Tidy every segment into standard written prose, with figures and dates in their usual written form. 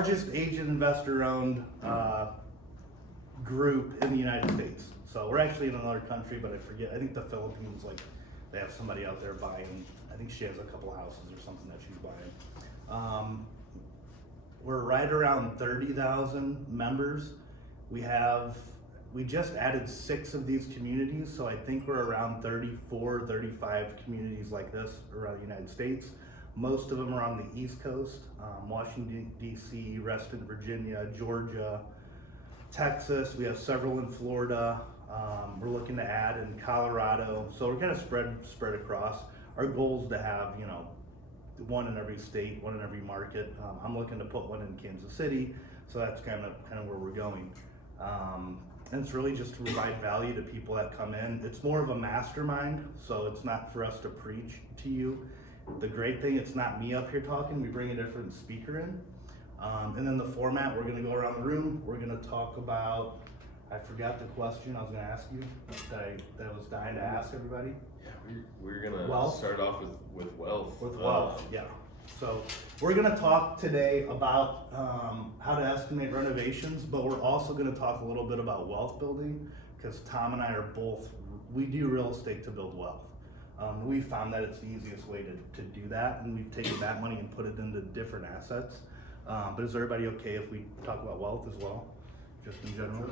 largest Asian investor-owned group in the United States. So we're actually in another country, but I forget. I think the Philippines, like they have somebody out there buying. I think she has a couple houses or something that she's buying. We're right around 30,000 members. We just added 6 of these communities, so I think we're around 34, 35 communities like this around the United States. Most of them are on the East Coast, Washington, D.C., Reston, Virginia, Georgia, Texas. We have several in Florida. We're looking to add in Colorado. So we're kind of spread across. Our goal is to have, one in every state, one in every market. I'm looking to put one in Kansas City, so that's kind of where we're going. And it's really just to provide value to people that come in. It's more of a mastermind, so it's not for us to preach to you. The great thing, it's not me up here talking. We bring a different speaker in. And then the format, we're gonna go around the room. We're gonna talk about, I forgot the question I was gonna ask you that I was dying to ask everybody. Yeah, we're gonna start off with wealth. With wealth, yeah. So we're gonna talk today about how to estimate renovations, but we're also gonna talk a little bit about wealth building, because Tom and I are we do real estate to build wealth. We found that it's the easiest way to do that, and we've taken that money and put it into different assets. But is everybody okay if we talk about wealth as well, just in general?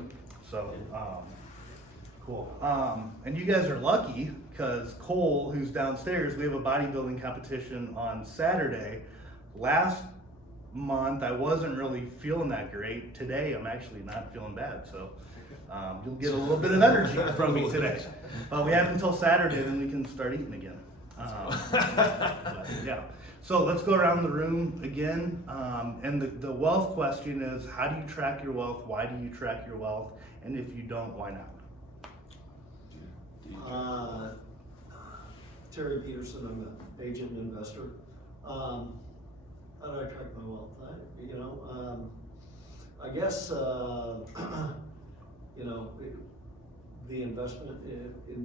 So, cool. And you guys are lucky, because Cole, who's downstairs, we have a bodybuilding competition on Saturday. Last month, I wasn't really feeling that great. Today, I'm actually not feeling bad, so you'll get a little bit of energy from me today. We have until Saturday, then we can start eating again. Yeah. So let's go around the room again. And the wealth question is, how do you track your wealth? Why do you track your wealth? And if you don't, why not? Terry Peterson, I'm an agent and investor. How do I track my wealth? I guess, the investment,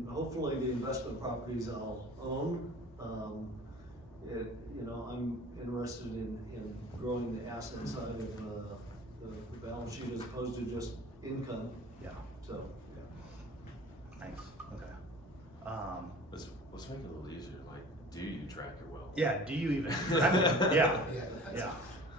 hopefully the investment properties I'll own. I'm interested in growing the asset side of the balance sheet as opposed to just income. Yeah. So, yeah. Nice. Okay. Let's make it a little easier. Like, do you track your wealth? Yeah. Do you even? Yeah. Yeah.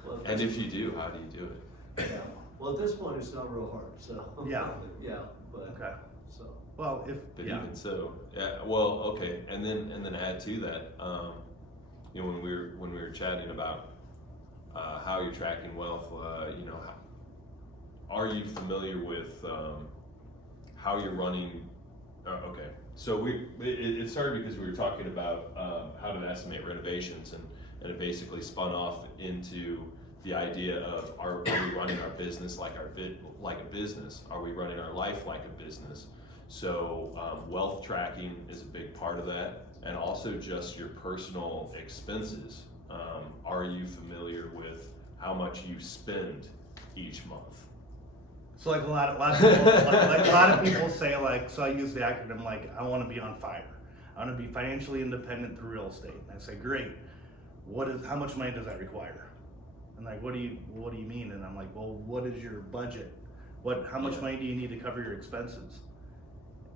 Well, And if you do, how do you do it? yeah. Well, at this point, it's not real hard. So. Yeah. Yeah. But. Okay. So. Well, But even so, yeah. Well, okay. And then add to that, when we were chatting about how you're tracking wealth, are you familiar with how you're running? Okay. So it started because we were talking about how to estimate renovations, and it basically spun off into the idea of are we running our business like a business? Are we running our life like a business? So wealth tracking is a big part of that, and also just your personal expenses. Are you familiar with how much you spend each month? so like a lot of people, like a lot of people say, like, so I use the acronym, like, I want to be on fire. I want to be financially independent through real estate. And I say, great. How much money does that require? And like, what do you mean? And I'm like, well, what is your budget? How much money do you need to cover your expenses?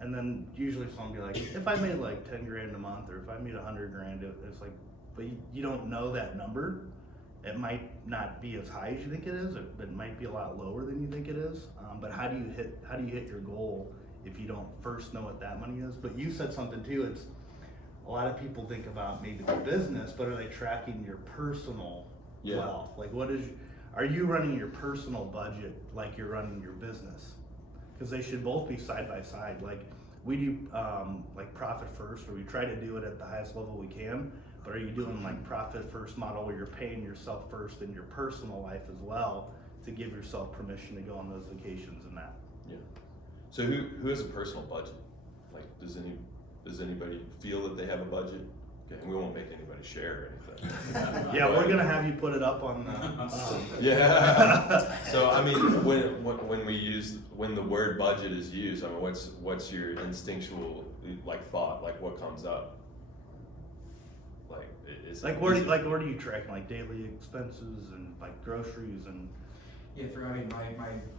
And then usually someone will be like, if I made like 10 grand a month, or if I made 100 grand, it's like, but you don't know that number. It might not be as high as you think it is, but it might be a lot lower than you think it is. But how do you hit your goal if you don't first know what that money is? But you said something too. It's a lot of people think about maybe the business, but are they tracking your personal wealth? Like, are you running your personal budget like you're running your business? Because they should both be side by side. Like we do, like profit first, or we try to do it at the highest level we can. But are you doing like profit first model where you're paying yourself first in your personal life as well to give yourself permission to go on those vacations and that? Yeah. So who has a personal budget? Like, does anybody feel that they have a budget? Okay, and we won't make anybody share or anything. Yeah, we're gonna have you put it up on the. Yeah. So I mean, when the word budget is used, I mean, what's your instinctual like thought? Like, what comes up? Like, is Like where do you track like daily expenses and like groceries and? Yeah, I mean,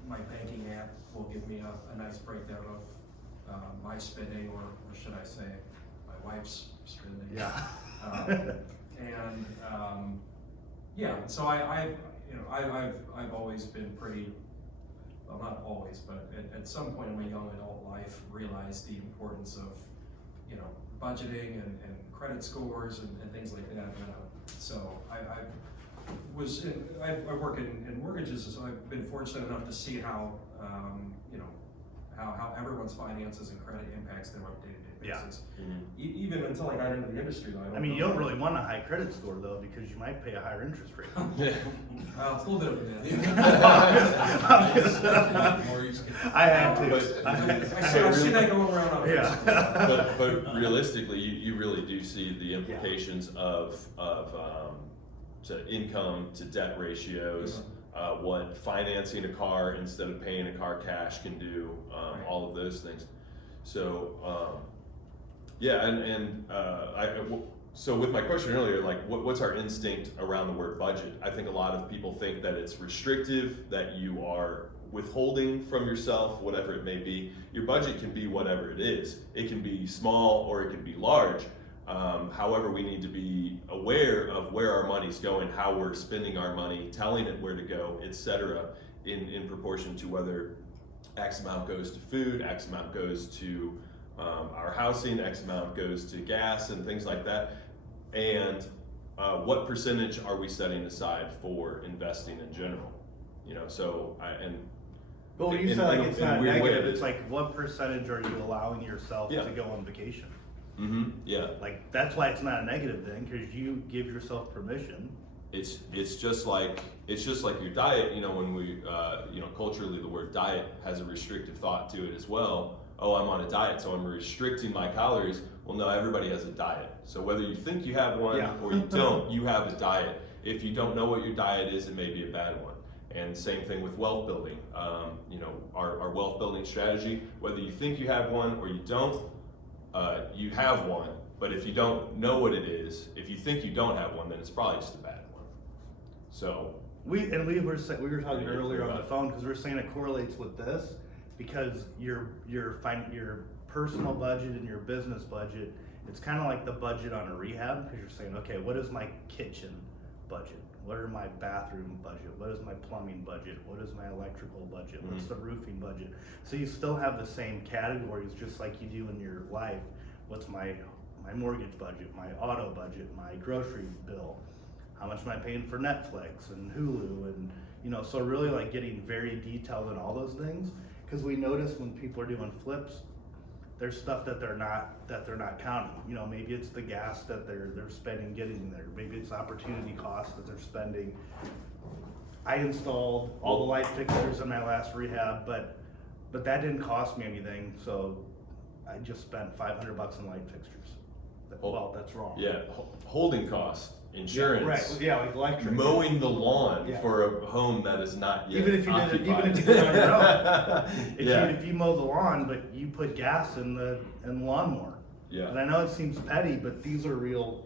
my banking app will give me a nice breakdown of my spending, or should I say, my wife's spending. Yeah. Yeah, so I've always been pretty, well, not always, but at some point in my young adult life, realized the importance of, budgeting and credit scores and things like that. So I work in mortgages, so I've been fortunate enough to see how, how everyone's finances and credit impacts them on a day-to-day Yeah. basis. Mhm. Even until I got into the industry, though. I mean, you don't really want a high credit score though, because you might pay a higher interest rate. Yeah. It's a little bit of a I had to. I've seen that going around on Yeah. Facebook. But realistically, you really do see the implications of to income to debt ratios, what financing a car instead of paying a car cash can do, all of those things. So so with my question earlier, like what's our instinct around the word budget? I think a lot of people think that it's restrictive, that you are withholding from yourself, whatever it may be. Your budget can be whatever it is. It can be small or it can be large. However, we need to be aware of where our money's going, how we're spending our money, telling it where to go, etc., in proportion to whether X amount goes to food, X amount goes to our housing, X amount goes to gas and things like that. And what percentage are we setting aside for investing in general? Well, you in- said like in a- it's in a not weird way, negative, it it's is. like what percentage are you allowing yourself Yeah. to go on vacation? Mm-hmm. Yeah. Like that's why it's not a negative thing, because you give yourself permission. It's just like your diet. When we culturally the word diet has a restrictive thought to it as well. Oh, I'm on a diet, so I'm restricting my calories. Well, no, everybody has a diet. So whether you think you have one Yeah. or you don't, you have a diet. If you don't know what your diet is, it may be a bad one. And same thing with wealth building. Our wealth building strategy, whether you think you have one or you don't, you have one. But if you don't know what it is, if you think you don't have one, then it's probably just a bad one. So We were talking earlier on the phone, because we were saying it correlates with this, because your personal budget and your business budget, it's kind of like the budget on a rehab, because you're saying, okay, what is my kitchen budget? What are my bathroom budget? What is my plumbing budget? What is my electrical budget? What's the roofing budget? So you still have the same categories, just like you do in your life. What's my mortgage budget, my auto budget, my grocery bill? How much am I paying for Netflix and Hulu? And so really like getting very detailed in all those things, because we notice when people are doing flips, there's stuff that they're not counting. Maybe it's the gas that they're spending getting there. Maybe it's opportunity costs that they're spending. I installed all the light fixtures in my last rehab, but that didn't cost me anything. So I just spent $500 on light fixtures. Well, that's wrong. yeah, holding costs, insurance, Right. Yeah, like electric. mowing the lawn Yeah. for a home that is not yet Even if you did it, occupied. even if you did it on your own. Yeah. If you mow the lawn, but you put gas in the lawnmower. Yeah. And I know it seems petty, but these are real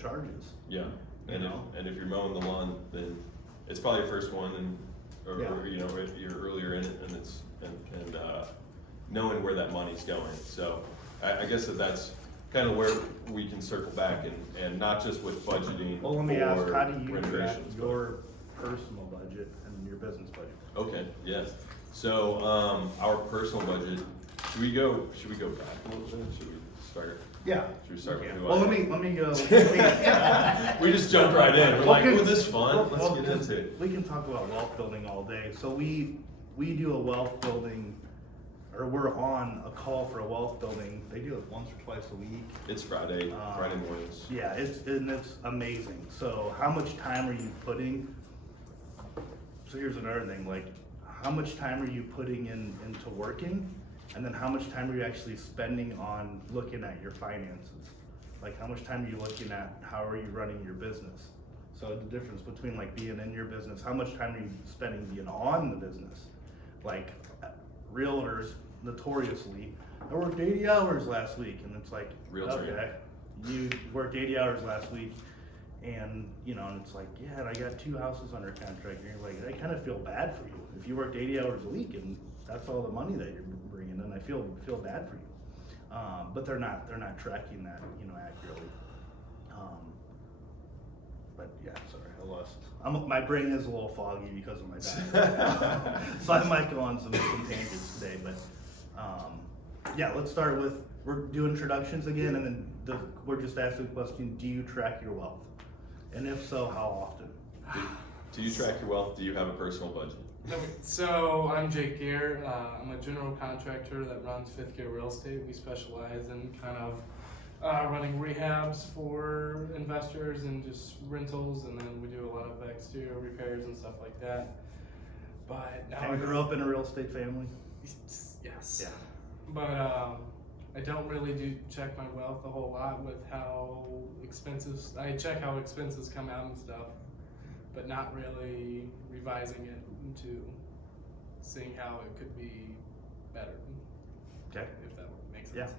charges. Yeah, You know? and if you're mowing the lawn, then it's probably your first one, or Yeah. if you're earlier in it, and it's knowing where that money's going. So I guess that's kind of where we can circle back and not just with budgeting. Well, let me ask, for how do you track renovations, but- your personal budget and your business budget? Okay, yes. So our personal budget. Should we go back a little bit? Should we start? Yeah. Should we start with who Well, I let am? me go. We just jumped right in. We're like, Okay. oh, this is fun. Well, Let's get into it. We can talk about wealth building all day. So we do a wealth building, or we're on a call for a wealth building. They do it once or twice a week. It's Friday mornings. Yeah, it's amazing. So how much time are you putting? So here's another thing, like how much time are you putting into working? And then how much time are you actually spending on looking at your finances? Like how much time are you looking at how are you running your business? So the difference between like being in your business, how much time are you spending being on the business? Like realtors notoriously, I worked 80 hours last week, and it's like, Realtor. okay, you worked 80 hours last week, and you know, and it's like, yeah, and I got 2 houses under contract, and you're like, I kind of feel bad for you. If you worked 80 hours a week and that's all the money that you're bringing in, I feel bad for you. But they're not tracking that, you know, accurately. But yeah, sorry, I lost. My brain is a little foggy because of my diet, so I might go on some tangents today. But yeah, let's start with, we're doing introductions again, and then we're just asking the question: do you track your wealth? And if so, how often? Do you track your wealth? Do you have a personal budget? So I'm Jake Gear. I'm a general contractor that runs Fifth Gear Real Estate. We specialize in kind of running rehabs for investors and just rentals, and then we do a lot of exterior repairs and stuff like that. But now And grew up in a real estate family. Yes. Yeah. But I don't really check my wealth a whole lot with how expenses. I check how expenses come out and stuff, but not really revising it into seeing how it could be better. Okay. If that makes sense. Yeah.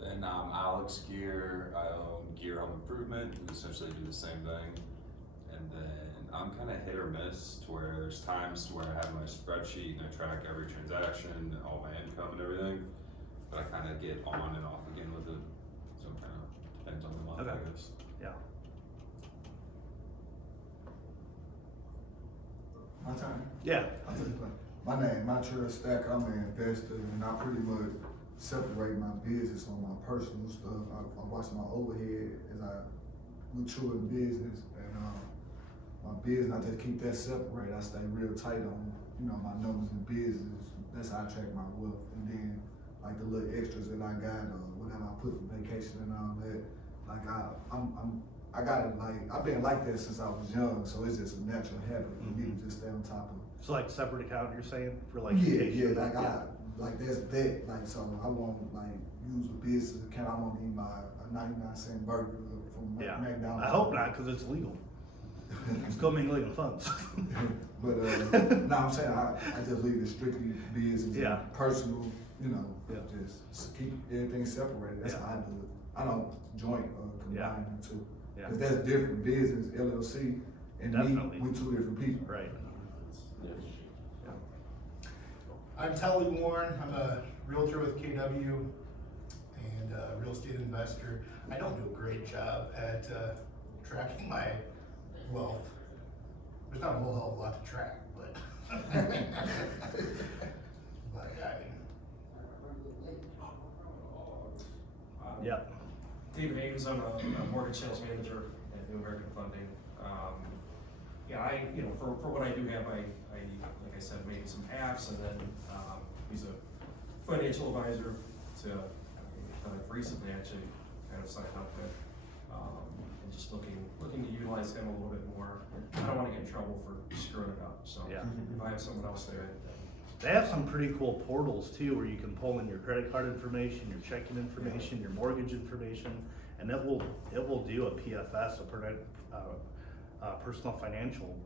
Then I'm Alex Gear. I own Gear Home Improvement. We essentially do the same thing. And then I'm kind of hit or miss to where there's times to where I have my spreadsheet and I track every transaction, all my income and everything. But I kind of get on and off again with it. So it kind of depends on the month, Okay. I guess. Yeah. My time. Yeah. My name, my trust stack. I'm an investor, and I pretty much separate my business from my personal stuff. I watch my overhead as I mature in business, and my business, I just keep that separate. I stay real tight on, you know, my numbers in business. That's how I track my wealth, and then like the little extras that I got, or whatever I put for vacation and all that. Like I got it, like, I've been like that since I was young, so it's just a natural habit for me to just stay on top of. So like separate account, you're saying, for like Yeah, vacation? like like that's that, like, so I won't like use a business account, I won't eat a 99-cent burger from Yeah. McDonald's. I hope not, because it's legal. It's commingling of funds. But, no, I'm saying, I just leave it strictly business, Yeah. and personal, you know, Yeah. just keep everything separated, that's Yeah. how I do it. I don't joint or Yeah. combine the two. Yeah. Cause that's different, business, LLC, and Definitely. me, we two different people. Right. I'm Tellee Warren. I'm a realtor with KW and a real estate investor. I don't do a great job at tracking my wealth. There's not a whole hell of a lot to track, but but Yeah. David Ames, I'm a mortgage sales manager at New American Funding. Yeah, for what I do have, I like I said, maybe some apps, and then he's a financial advisor that I've recently actually kind of signed up with, and just looking to utilize him a little bit more. I don't want to get in trouble for screwing it up, so Yeah. if I have someone else there, They have some pretty cool portals too, where you can pull in your credit card information, your checking information, your mortgage information, and it will do a PFS, a personal financial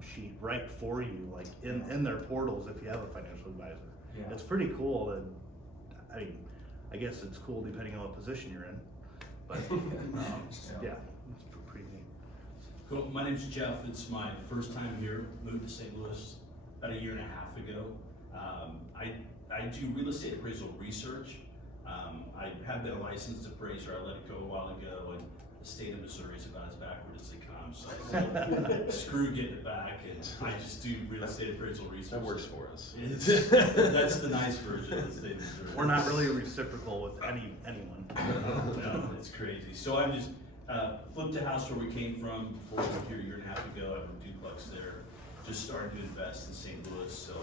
sheet right for you, like in their portals if you have a financial advisor. Yeah. It's pretty cool. And I mean, I guess it's cool depending on what position you're in, but yeah, it's pretty neat. Cool. My name's Jeff. It's my first time here. Moved to St. Louis about 1.5 years ago. I do real estate appraisal research. I have been a licensed appraiser. I let it go a while ago, and the state of Missouri is about as backward as it comes. So screw getting it back, and I just do real estate appraisal research. That works for us. That's the nice version of the state of Missouri. We're not really reciprocal with anyone. No, it's crazy. So I just flipped a house where we came from before we moved here 1.5 years ago. I have a duplex there. Just started to invest in St. Louis, so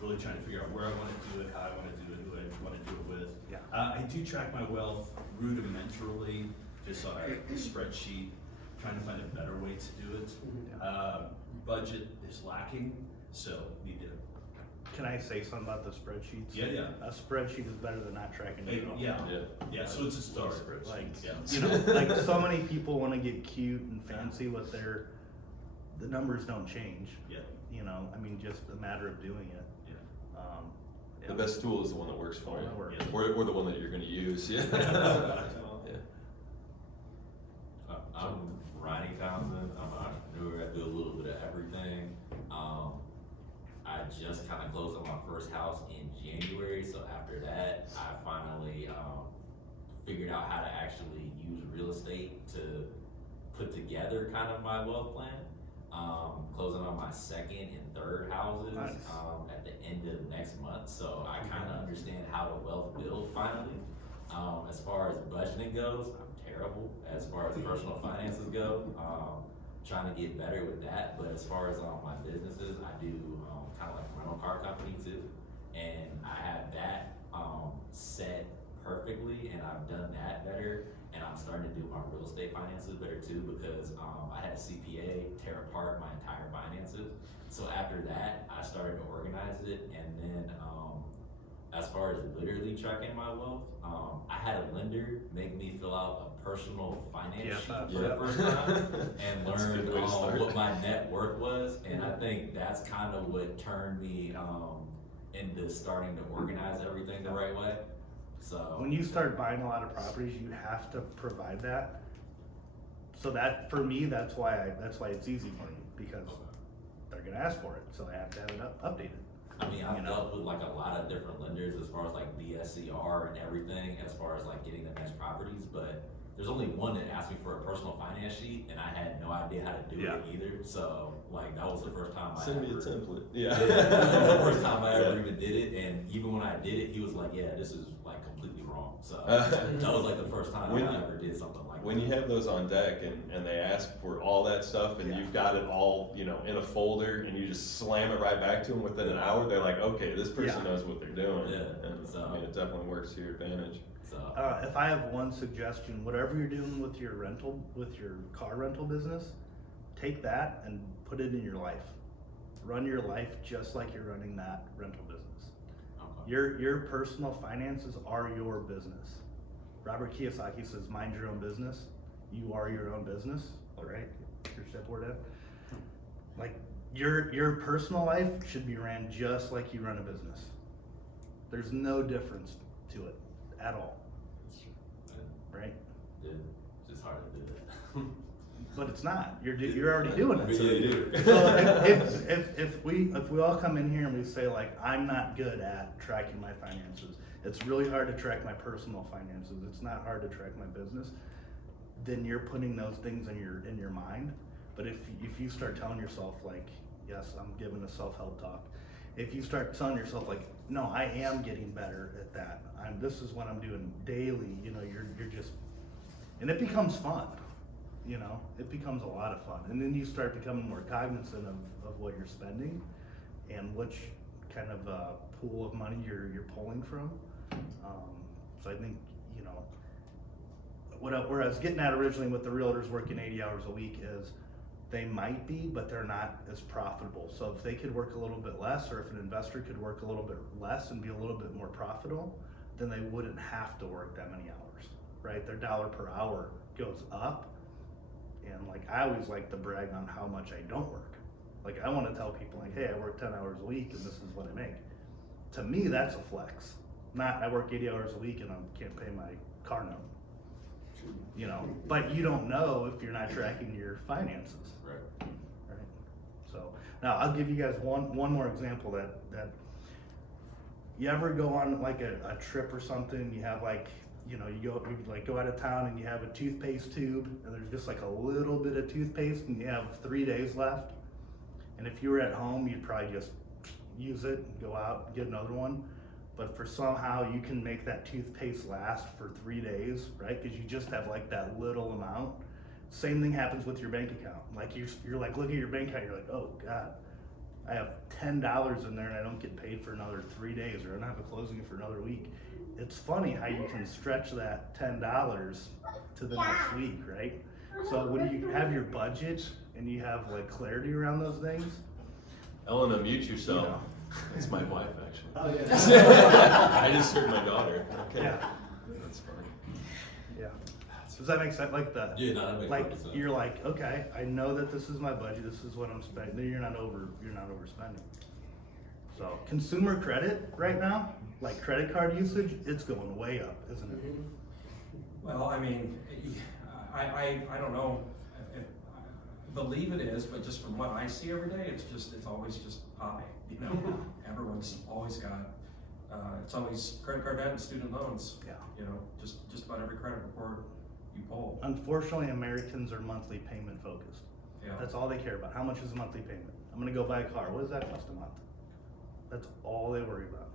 really trying to figure out where I want to do it, how I want to do it, who I want to do it with. Yeah. I do track my wealth rudimentarily, just on a spreadsheet, trying to find a better way to do it. Budget is lacking, so need to. Can I say something about the spreadsheets? Yeah. A spreadsheet is better than not tracking it at all. Yeah. So it's a start. Like, Yeah. you know, like so many people want to get cute and fancy with the numbers don't change. Yeah. You know, I mean, just a matter of doing it. Yeah. The best tool is the one that works for One you, that works. or the one that you're going to use. Yeah. Yeah. Yeah. just kind of closed on my first house in January, so after that, I finally figured out how to actually use real estate to put together kind of my wealth plan. Closing on my second and third houses Nice. at the end of next month, so I kind of understand how to wealth build finally. As far as budgeting goes, I'm terrible. As far as personal finances go, trying to get better with that. But as far as my businesses, I do kind of like rental car company too, and I have that set perfectly, and I've done that better. And I'm starting to do my real estate finances better too, because I had a CPA tear apart my entire finances. So after that, I started to organize it, and then as far as literally tracking my wealth, I had a lender make me fill out a personal finance sheet for the first time and That's a learn good way to start. what my net worth was, and I think that's kind of what turned me into starting to organize everything the right way. So When you start buying a lot of properties, you have to provide that. So that, for me, that's why it's easy for me, because they're gonna ask for it, so I have to have it updated. I mean, I've You know? dealt with like a lot of different lenders as far as like BSCR and everything, as far as like getting the next properties, but there's only one that asked me for a personal finance sheet, and I had no idea how to do it either. So like that was the first time I Send me a ever template. Yeah, Yeah. that was the first time I ever Yeah. even did it, and even when I did it, he was like, "Yeah, this is like completely wrong." So that was like the first time When I you- ever did something like When that. you have those on deck and they ask for all that stuff and Yeah. you've got it all, in a folder and you just slam it right back to them within an hour, they're like, okay, this person Yeah. knows what they're doing. Yeah. And So- I mean, it definitely works to your advantage. So If I have one suggestion, whatever you're doing with your car rental business, take that and put it in your life. Run your life just like you're running that rental business. okay. Your personal finances are your business. Robert Kiyosaki says, mind your own business. You are your own business, all right? Your step word in. Like, your personal life should be ran just like you run a business. There's no difference to it at all, right? Yeah, just hard to do that. But it's not. You're already doing it. Yeah, you do. So if we all come in here and we say like, I'm not good at tracking my finances, it's really hard to track my personal finances, it's not hard to track my business, then you're putting those things in your mind. But if you start telling yourself like, yes, I'm giving a self-help talk, if you start telling yourself like, no, I am getting better at that, this is what I'm doing daily, you're just, and it becomes fun. It becomes a lot of fun, and then you start becoming more cognizant of what you're spending and which kind of pool of money you're pulling from. So I think what I was getting at originally with the realtors working 80 hours a week is they might be, but they're not as profitable. So if they could work a little bit less, or if an investor could work a little bit less and be a little bit more profitable, then they wouldn't have to work that many hours, right? Their dollar per hour goes up. And like, I always like to brag on how much I don't work. Like, I want to tell people like, hey, I work 10 hours a week and this is what I make. To me, that's a flex. Not I work 80 hours a week and I can't pay my car note. But you don't know if you're not tracking your finances. Right. Right. So now I'll give you guys one more example that you ever go on like a trip or something, you have like, you go out of town and you have a toothpaste tube and there's just like a little bit of toothpaste and you have 3 days left. And if you were at home, you'd probably just use it, go out and get another one. But for somehow you can make that toothpaste last for 3 days, right? Because you just have like that little amount. Same thing happens with your bank account. Like you're like, look at your bank account, you're like, oh God, I have $10 in there and I don't get paid for another 3 days, or I don't have a closing for another week. It's funny how you can stretch that $10 to the next week, right? So when you have your budget and you have like clarity around those things, Ellen, unmute you yourself. know. It's my wife, actually. Oh, yeah. I just heard my daughter. Okay. Yeah. That's funny. Yeah. Does that make sense? Like Yeah, no, that makes like perfect sense. you're like, okay, I know that this is my budget, this is what I'm spending. Then you're not overspending. So consumer credit right now, like credit card usage, it's going way up, isn't it? Well, I mean, I don't know if believe it is, but just from what I see every day, it's always just high, you know? Everyone's always got, it's always credit card debt and student loans. Yeah. You know, just about every credit report you pull. Unfortunately, Americans are monthly payment focused. Yeah. That's all they care about. How much is a monthly payment? I'm gonna go buy a car. What does that cost a month? That's all they worry about.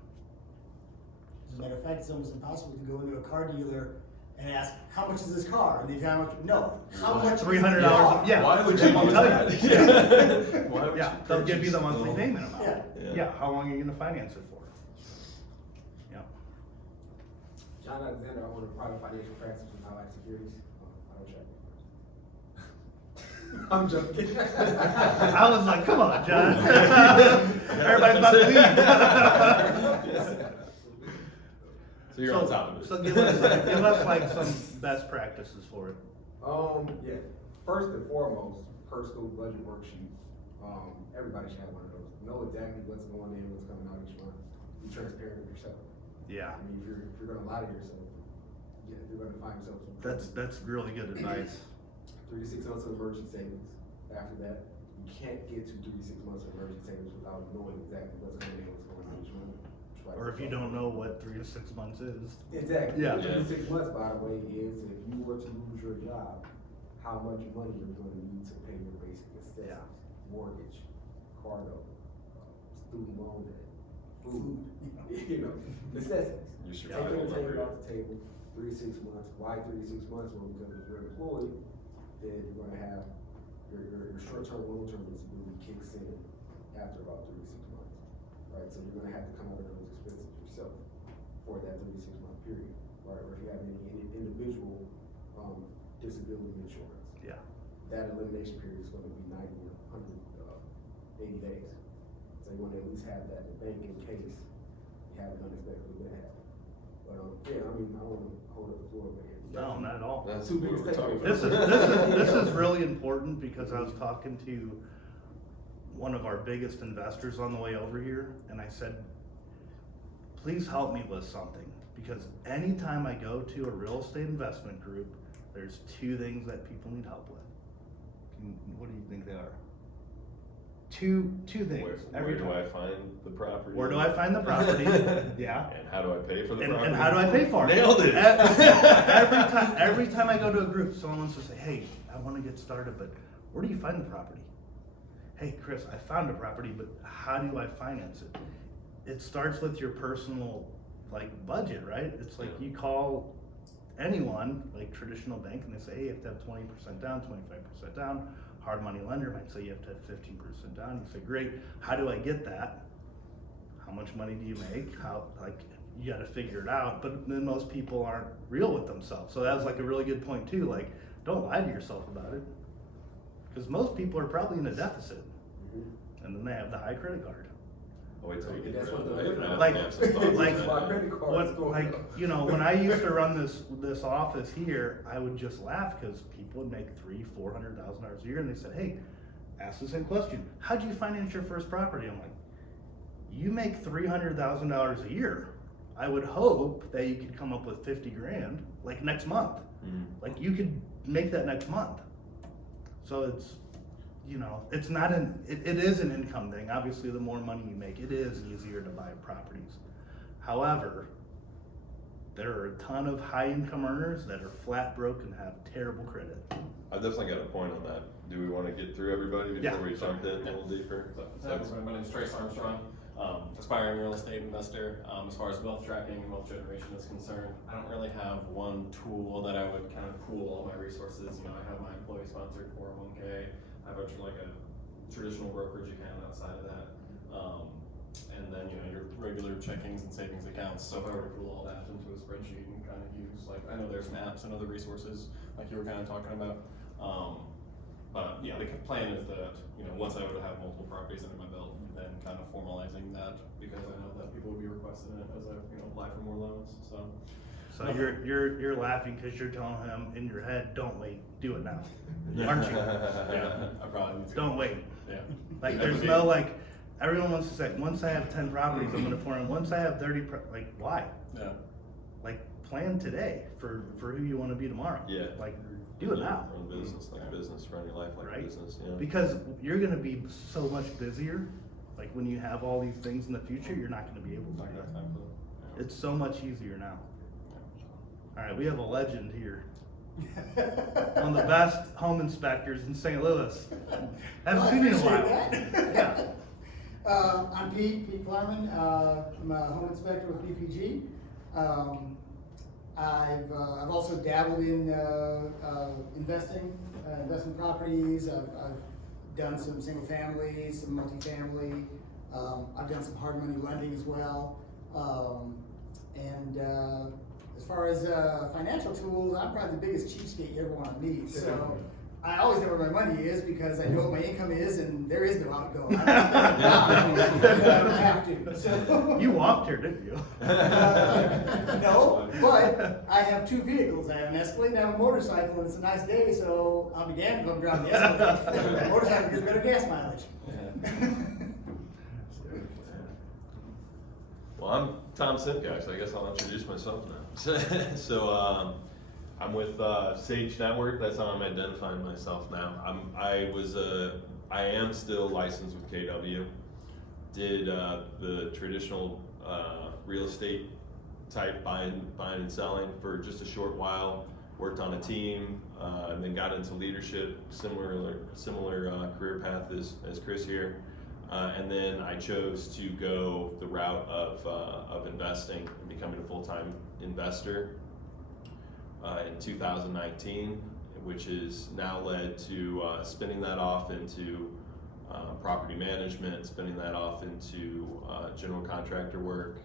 As a matter of fact, it's almost impossible to go into a car dealer and ask, how much is this car? And they tell you, no, how much? $300. Yeah. Why would you I'll do tell that? you. Yeah. Why would Yeah, you they'll give you the purchase monthly the- payment amount. Yeah. Yeah, how long are you gonna finance it for? Yeah. John Alexander, I own a private financial practice with Highlight Securities. I don't check. I'm joking. I was like, come on, John. Everybody's about to leave. So you're on top of it. So give us like some best practices for it. Yeah. First and foremost, personal budget worksheet. Everybody should have one of those. Know exactly what's going in, what's coming out each month. Be transparent with yourself. Yeah, I mean, if you're gonna lie to yourself, yeah, you're gonna find yourself some. that's really good advice. 3 to 6 months of emergency savings. After that, you can't get to 3 to 6 months of emergency savings without knowing exactly what's coming in, what's going out each month. Or if you don't know what 3 to 6 months is. Exactly. Yeah. 3 to 6 months, by the way, is if you were to lose your job, how much money you're going to need to pay your basic necessities, mortgage, car note, student loan debt, food, you know, necessities. Your Take survival entertainment number. off the table. 3 to 6 months. Why 3 to 6 months? Well, because if you're employed, then you're going to have your short-term, long-term disability kicks in after about 3 to 6 months, right? So you're going to have to come out of those expenses yourself for that 3 to 6 month period, right? Or if you have any individual disability insurance, Yeah. that elimination period is going to be 90 or 180 days. So you want to at least have that in the bank in case you have an unexpected event happen. But yeah, I mean, I don't want to hold up the floor, but No, not at all. That's Two what biggest we're talking takeaways. about. This is really important because I was talking to one of our biggest investors on the way over here, and I said, please help me with something, because anytime I go to a real estate investment group, there's 2 things that people need help with. What do you think they are? Two things. Where do I find the property? Where do I find the property? Yeah. And how do I pay for the And property? how do I pay for it? Nailed it. Every time I go to a group, someone wants to say, hey, I want to get started, but where do you find the property? Hey, Chris, I found a property, but how do I finance it? It starts with your personal budget, right? It's like you call anyone, like traditional bank, and they say, hey, you have to have 20% down, 25% down. Hard money lender might say you have to have 15% down. You say, great, how do I get that? How much money do you make? You gotta figure it out, but then most people aren't real with themselves. So that was a really good point too, don't lie to yourself about it. Because most people are probably in a deficit, and then they have the high credit card. I'll wait till you get That's rid what of they're it. looking at. Like- I have some thoughts on like- that. My credit card is going up. When I used to run this office here, I would just laugh because people would make $300,000-$400,000 a year, and they said, hey, ask the same question. How'd you finance your first property? I'm like, you make $300,000 a year. I would hope that you could come up with 50 grand, next month. Mhm. You could make that next month. So it's, it's not it is an income thing. Obviously, the more money you make, it is easier to buy properties. However, there are a ton of high income earners that are flat broke and have terrible credit. I've definitely got a point on that. Do we want to get through everybody before Yeah. we jump in a little deeper? My name is Trace Armstrong, aspiring real estate investor. As far as wealth tracking and wealth generation is concerned, I don't really have one tool that I would kind of pool all my resources. I have my employee sponsored 401k. I have a traditional brokerage account outside of that. And then, your regular checkings and savings accounts. So if I were to pool all that into a spreadsheet and kind of use, I know there's maps and other resources like you were kind of talking about. But yeah, the plan is that, once I would have multiple properties under my belt, then kind of formalizing that, because I know that people would be requesting it as I, apply for more loans, so. So you're laughing because you're telling him in your head, don't wait, do it now. Aren't you? Yeah, I probably need to. Don't wait. Yeah. There's no everyone wants to say, once I have 10 properties, I'm gonna form, once I have 30, why? Yeah. Plan today for who you wanna be tomorrow. Yeah. Do it now. Run business like a business, run your life like a Right? business, yeah. Because you're gonna be so much busier, like when you have all these things in the future, you're not gonna be able to do that. Yeah. It's so much easier now. Alright, we have a legend here. One of the best home inspectors in St. Louis. Haven't seen you in a while. Yeah. I'm Pete Klarman. I'm a home inspector with BPG. I've also dabbled in investing, investment properties. I've done some single family, some multifamily. I've done some hard money lending as well. As far as financial tools, I'm probably the biggest cheapskate you ever want to meet. So I always know where my money is because I know what my income is, and there is no outgoing. I don't have to. So. You walked here, didn't you? No, but I have two vehicles. I have an Escalade and I have a motorcycle, and it's a nice day, so I'll be damned if I'm driving the Escalade. The motorcycle gets better gas mileage. Well, I'm Tom Simcox. I guess I'll introduce myself now. So I'm with Sage Network. That's how I'm identifying myself now. I am still licensed with KW. Did the traditional real estate type buying and selling for just a short while. Worked on a team, and then got into leadership. Similar career path as Chris here. And then I chose to go the route of investing and becoming a full-time investor in 2019, which is now led to spinning that off into property management, spinning that off into general contractor work,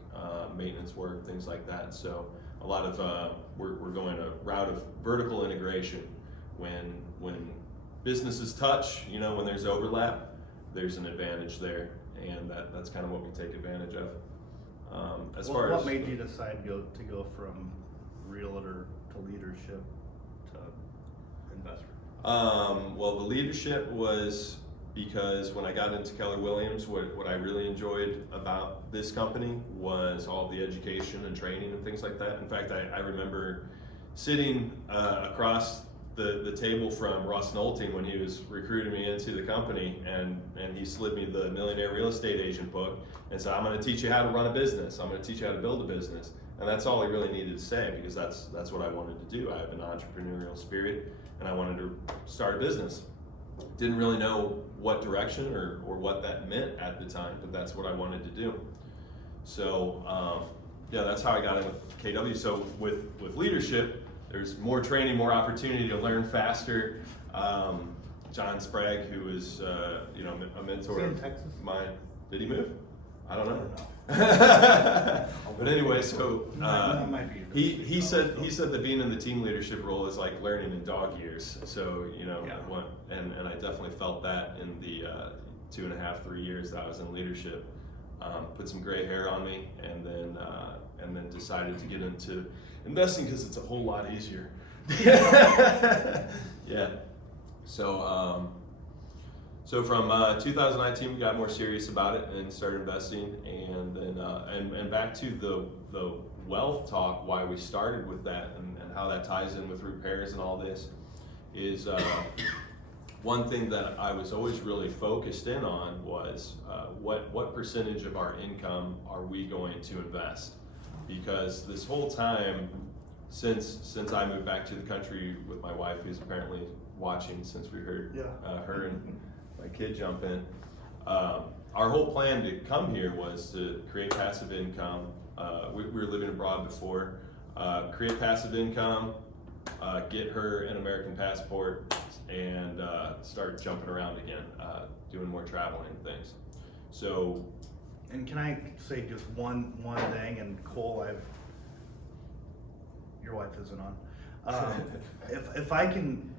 maintenance work, things like that. So a lot of we're going a route of vertical integration. When businesses touch, when there's overlap, there's an advantage there, and that's kind of what we take advantage of. What made you decide to go from realtor to leadership to investor? Well, the leadership was because when I got into Keller Williams, what I really enjoyed about this company was all the education and training and things like that. In fact, I remember sitting across the table from Ross Nolting when he was recruiting me into the company, and he slid me the Millionaire Real Estate Agent book and said, I'm going to teach you how to run a business. I'm going to teach you how to build a business. And that's all he really needed to say, because that's what I wanted to do. I have an entrepreneurial spirit, and I wanted to start a business. Didn't really know what direction or what that meant at the time, but that's what I wanted to do. So yeah, that's how I got in with KW. So with leadership, there's more training, more opportunity to learn faster. John Sprague, who is a mentor of mine, did he move? I don't know. But anyway, so he said that being in the team leadership role is like learning in dog years. So and I definitely felt that in the 2.5-3 years that I was in leadership. Put some gray hair on me, and then decided to get into investing because it's a whole lot easier. Yeah. So from 2019, we got more serious about it and started investing, and then and back to the wealth talk. Why we started with that and how that ties in with repairs and all this is one thing that I was always really focused in on was what percentage of our income are we going to invest? Because this whole time, since I moved back to the country with my wife, who's apparently watching since we heard her and my kid jump in, our whole plan to come here was to create passive income. We were living abroad before. Create passive income, get her an American passport, and start jumping around again, doing more traveling and things. So. And can I say just one thing? And Cole, your wife isn't on. If I can,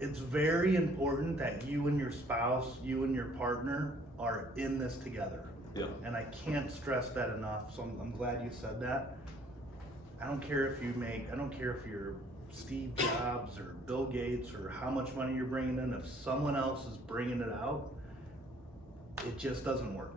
it's very important that you and your spouse, you and your partner are in this together. Yeah. And I can't stress that enough. So I'm glad you said that. I don't care if you're Steve Jobs or Bill Gates or how much money you're bringing in. If someone else is bringing it out, it just doesn't work.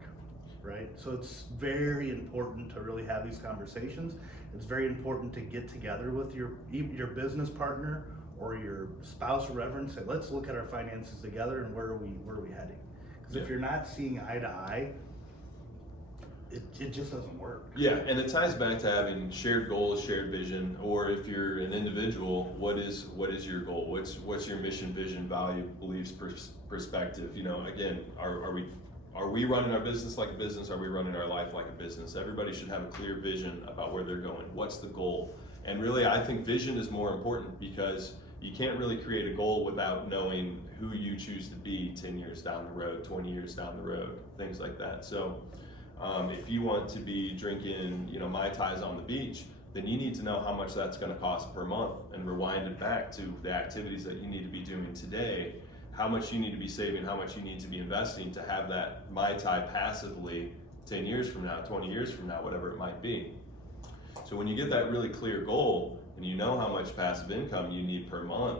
Right? So it's very important to really have these conversations. It's very important to get together with your business partner or your spouse or reverend, say, let's look at our finances together and where are we heading? Because if Yeah. you're not seeing eye to eye, it just doesn't work. Yeah, and it ties back to having shared goals, shared vision, or if you're an individual, what is your goal? What's your mission, vision, value, beliefs, perspective? You know, again, are we running our business like a business? Are we running our life like a business? Everybody should have a clear vision about where they're going. What's the goal? And really, I think vision is more important because you can't really create a goal without knowing who you choose to be 10 years down the road, 20 years down the road, things like that. So if you want to be drinking, you know, Mai Tais on the beach, then you need to know how much that's going to cost per month and rewind it back to the activities that you need to be doing today, how much you need to be saving, how much you need to be investing to have that Mai Tai passively 10 years from now, 20 years from now, whatever it might be. So when you get that really clear goal and you know how much passive income you need per month,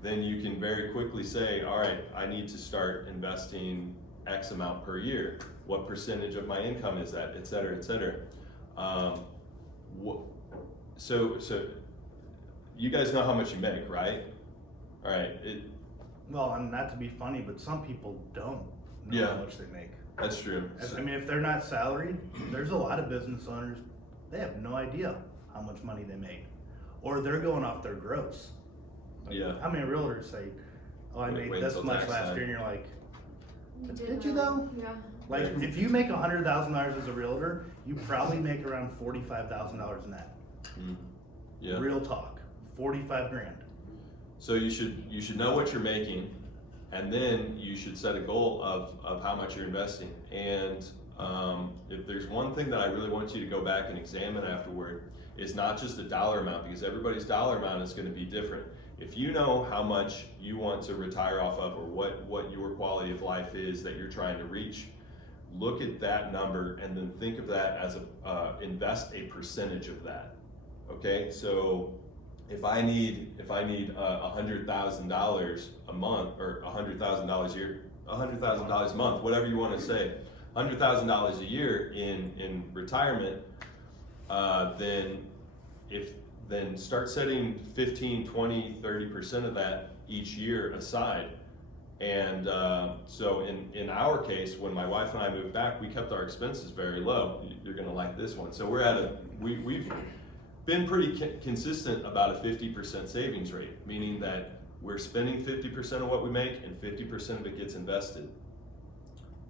then you can very quickly say, all right, I need to start investing X amount per year. What percentage of my income is that, et cetera, et cetera. So you guys know how much you make, right? All right. Well, and not to be funny, but some people don't know how much they make. That's true. I mean, if they're not salaried, there's a lot of business owners, they have no idea how much money they make. Or they're going off their gross. Like, Yeah. how many realtors say, oh, I made Wait this until much tax last time. year, and you're like, Did you though? Yeah. Like, if you make $100,000 as a realtor, you probably make around $45,000 net. Yeah. Real talk, 45 grand. So you should know what you're making, and then you should set a goal of how much you're investing. And if there's one thing that I really want you to go back and examine afterward, is not just the dollar amount, because everybody's dollar amount is going to be different. If you know how much you want to retire off of, or what your quality of life is that you're trying to reach, look at that number and then think of that as invest a percentage of that. Okay, so if I need $100,000 a month, or $100,000 a year, $100,000 a month, whatever you want to say, $100,000 a year in retirement, then start setting 15, 20, 30% of that each year aside. And so in our case, when my wife and I moved back, we kept our expenses very low. You're gonna like this one. So we've been pretty consistent about a 50% savings rate, meaning that we're spending 50% of what we make and 50% of it gets invested.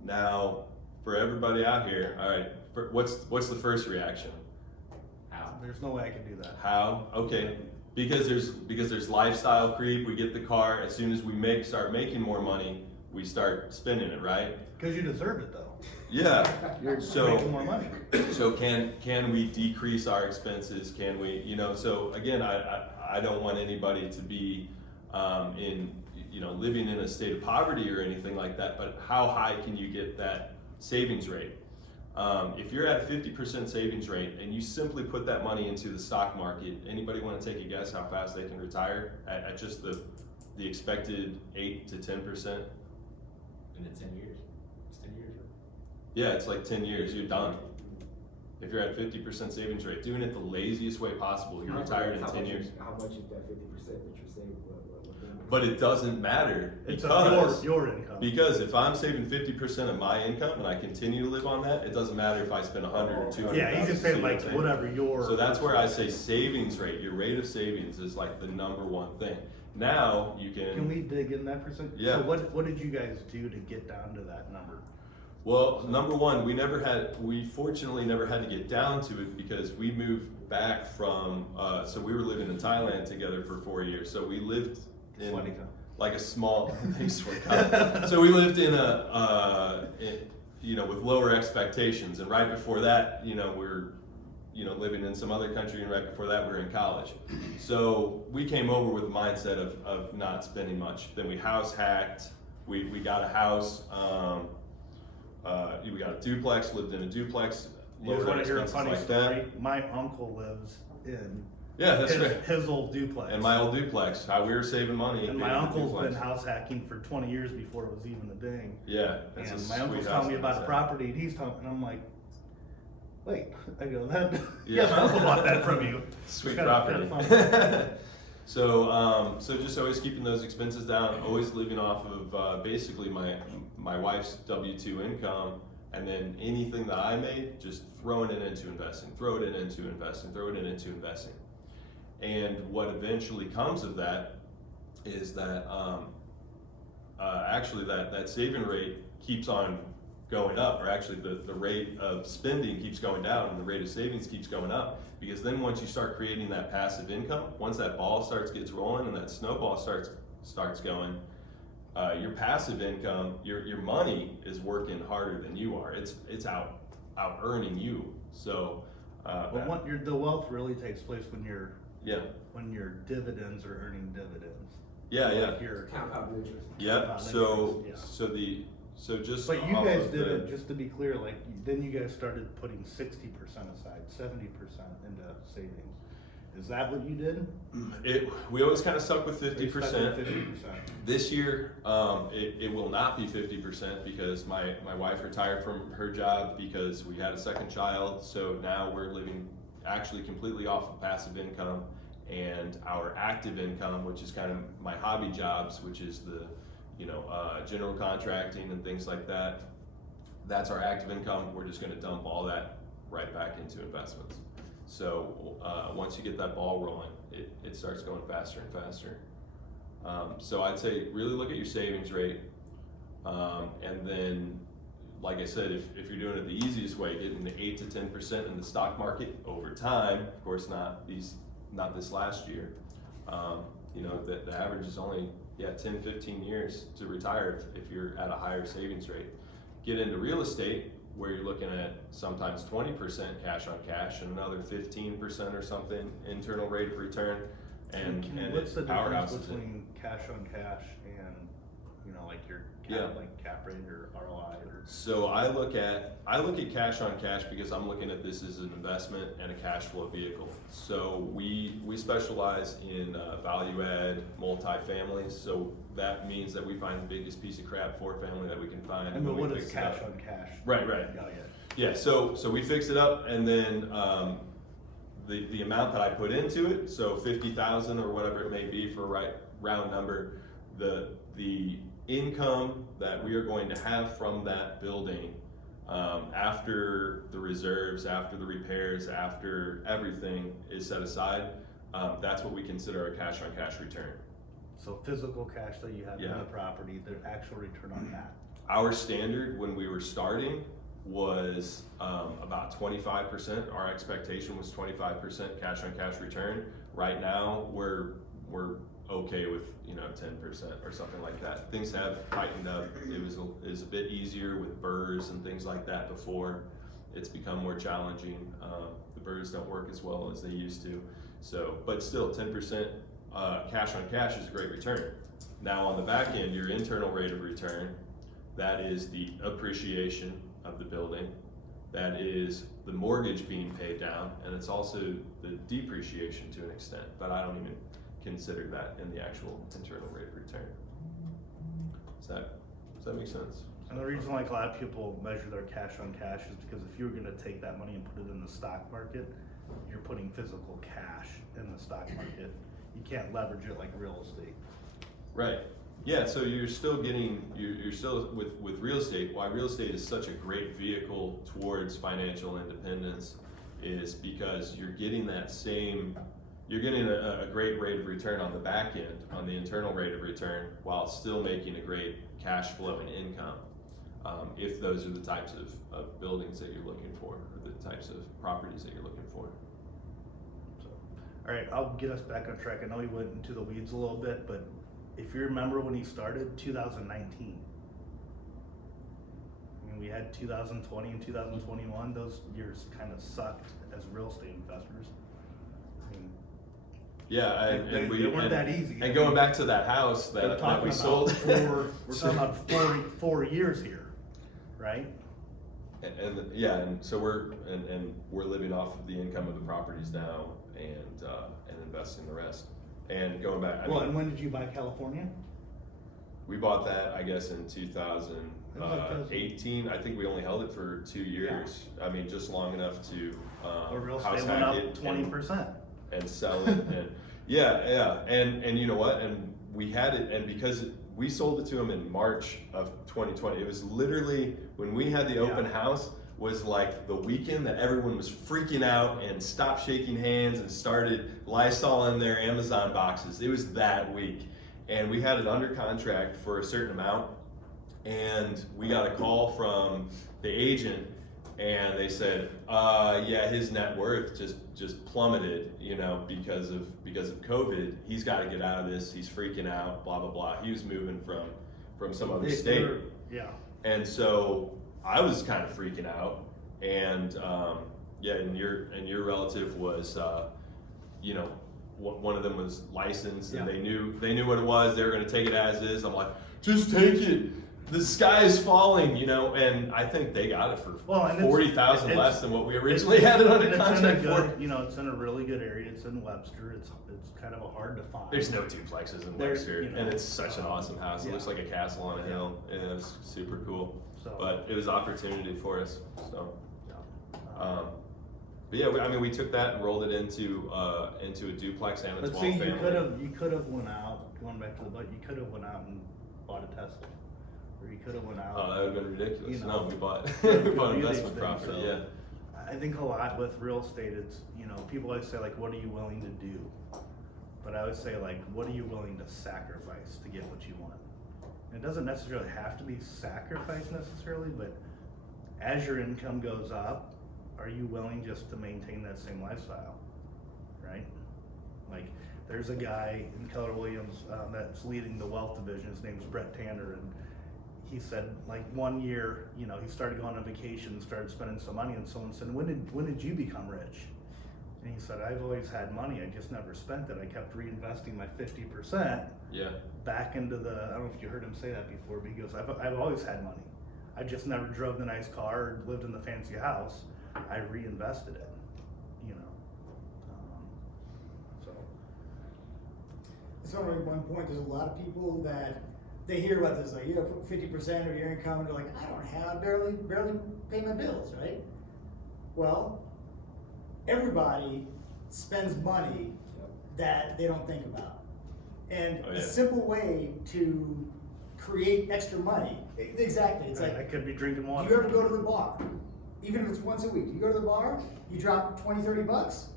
Now, for everybody out here, all right, what's the first reaction? How? There's no way I can do that. How? Okay, because there's lifestyle creep. We get the car, as soon as we start making more money, we start spending it, right? Because you deserve it, though. Yeah. You're So- making more money. So can we decrease our expenses? Can we, you know? So again, I don't want anybody to be living in a state of poverty or anything like that. But how high can you get that savings rate? If you're at a 50% savings rate and you simply put that money into the stock market, anybody want to take a guess how fast they can retire at just the expected 8 to 10%? In the 10 years? It's 10 years, right? Yeah, it's like 10 years, you're done. If you're at 50% savings rate, doing it the laziest way possible, you're retired in 10 years. How much is that 50% that you're saving? But it doesn't matter It's because your income. Because if I'm saving 50% of my income and I continue to live on that, it doesn't matter if I spend 100 or 200. Yeah, he's just saying like whatever your. So that's where I say savings rate. Your rate of savings is like the number one thing. Now you can. Can we dig in that for a second? Yeah. So what did you guys do to get down to that number? Well, number one, we fortunately never had to get down to it because we moved back from. So we were living in Thailand together for 4 years. So we lived in like a small. Thanks for coming. So we lived in with lower expectations, and right before that, we're living in some other country, and right before that, we were in college. So we came over with the mindset of not spending much. Then we house hacked. We got a house. We got a duplex. Lived in a duplex. You just want to hear a expenses funny like story? that. My uncle lives in That's right. his old duplex. And my old duplex, how we were saving money. And being my in the uncle's duplex. been house hacking for 20 years before it was even a thing. Yeah. And it's a my uncle's sweet telling house me in about the the center. property, and he's talking, and I'm like, wait, I go, that, Yeah. yeah, my uncle bought that from you. Sweet It's kinda property. funny. So just always keeping those expenses down, always living off of basically my wife's W-2 income, and then anything that I made, just throwing it into investing, throw it into investing. And what eventually comes of that is that actually that saving rate keeps on going up, or actually the rate of spending keeps going down and the rate of savings keeps going up, because then once you start creating that passive income, once that ball gets rolling and that snowball starts going, your passive income, your money is working harder than you are. It's out earning you. So But the wealth really takes place when your dividends are earning dividends. yeah. Your Compound interest. Yep. So just But you off guys of did the- it, just to be clear, like, then you guys started putting 60% aside, 70% into savings. Is that what you did? We always kind of stuck with Or you stuck 50%. with 50%? This year, it will not be 50% because my wife retired from her job because we had a second child. So now we're living actually completely off of passive income, and our active income, which is kind of my hobby jobs, which is the general contracting and things like that. That's our active income. We're just going to dump all that right back into investments. So once you get that ball rolling, it starts going faster and faster. So I'd say really look at your savings rate, and then, like I said, if you're doing it the easiest way, getting the 8 to 10% in the stock market over time. Of course, not this last year. The average is only 10, 15 years to retire if you're at a higher savings rate. Get into real estate, where you're looking at sometimes 20% cash on cash and another 15% or something internal rate of return. And What's the it's difference powerhouses. between cash on cash and, like your cap rate or ROI or? So I look at cash on cash because I'm looking at this as an investment and a cash flow vehicle. So we specialize in value add multifamilies. So that means that we find the biggest piece of crap for a family that we can find. I mean, we what is fix it cash up. on cash? Right. Oh, Yeah, so we fix it up, and then the amount that I put into it, so 50,000 or whatever it may be for a round number, the income that we are going to have from that building, after the reserves, after the repairs, after everything is set aside, that's what we consider a cash on cash return. So physical cash that you have in the property, the actual return on that. Our standard when we were starting was about 25%. Our expectation was 25% cash on cash return. Right now, we're okay with 10% or something like that. Things have tightened up. It was a bit easier with burrs and things like that before. It's become more challenging. The burrs don't work as well as they used to. So, but still, 10% cash on cash is a great return. Now on the back end, your internal rate of return, that is the appreciation of the building, that is the mortgage being paid down, and it's also the depreciation to an extent, but I don't even consider that in the actual internal rate of return. Does that make sense? And the reason like a lot of people measure their cash on cash is because if you were gonna take that money and put it in the stock market, you're putting physical cash in the stock market. You can't leverage it like real estate. Right. Yeah, so you're still with real estate. Why real estate is such a great vehicle towards financial independence is because you're getting a great rate of return on the back end, on the internal rate of return, while still making a great cash flow and income. If those are the types of buildings that you're looking for, or the types of properties that you're looking for. So, all right, I'll get us back on track. I know we went into the weeds a little bit, but if you remember when he started, 2019. I mean, we had 2020 and 2021. Those years kind of sucked as real estate investors. I mean, yeah, they weren't that easy. And going back to that house that we sold. We're talking about four years here, right? And so we're living off of the income of the properties now, and investing the rest. And going back. And when did you buy California? We bought that, I guess, in 2018. I think we only held it for 2 years. Yeah. I mean, just long enough to real estate went up 20%. And sell it. And Yeah, and you know what? And we had it, and because we sold it to him in March of 2020, it was literally when we had the open house, was like the weekend that everyone was freaking out and stopped shaking hands and started Lysol in their Amazon boxes. It was that week, and we had it under contract for a certain amount, and we got a call from the agent, and they said, yeah, his net worth just plummeted, you know, because of COVID. He's got to get out of this. He's freaking out. Blah blah blah. He was moving from some other state. Yeah. And so I was kind of freaking out, and yeah, and your relative was, you know, one of them was licensed, and they knew what it was. They were going to take it as is. I'm like, just take it. The sky is falling, you know, and I think they got it for $40,000 less than what we originally had it under contract for. You know, it's in a really good area. It's in Webster. It's kind of hard to find. There's no duplexes in Webster, you know, and it's such an awesome house. It looks like a castle on a hill. Yeah, it's super cool. So, but it was opportunity for us. So, but yeah, I mean, we took that and rolled it into a duplex and a but small see, family. you could have went out, going back to the budget. You could have went out and bought a Tesla, or you could have went out. Oh, that would have been ridiculous. You know, No, we bought community investment thing, property. so Yeah. I think a lot with real estate, it's, you know, people always say like, what are you willing to do? But I always say like, what are you willing to sacrifice to get what you want? And it doesn't necessarily have to be sacrifice necessarily, but as your income goes up, are you willing just to maintain that same lifestyle, right? Like, there's a guy in Keller Williams that's leading the wealth division. His name's Brett Tanner, and he said like one year, you know, he started going on vacation, started spending some money, and someone said, when did you become rich? And he said, I've always had money, I just never spent it. I kept reinvesting my 50% back into the, I don't know if you heard him say that before, but he goes, I've always had money. I just never drove the nice car or lived in the fancy house. I reinvested it, you know. So. It's only one point. There's a lot of people that they hear about this, like, you know, put 50% of your income, and they're like, I don't have, barely pay my bills, right? Well, everybody spends money that they don't think about. And a simple way to create extra money, exactly, it's like, I could be drinking water. you ever go to the bar? Even if it's once a week, you go to the bar, you drop 20, 30 bucks.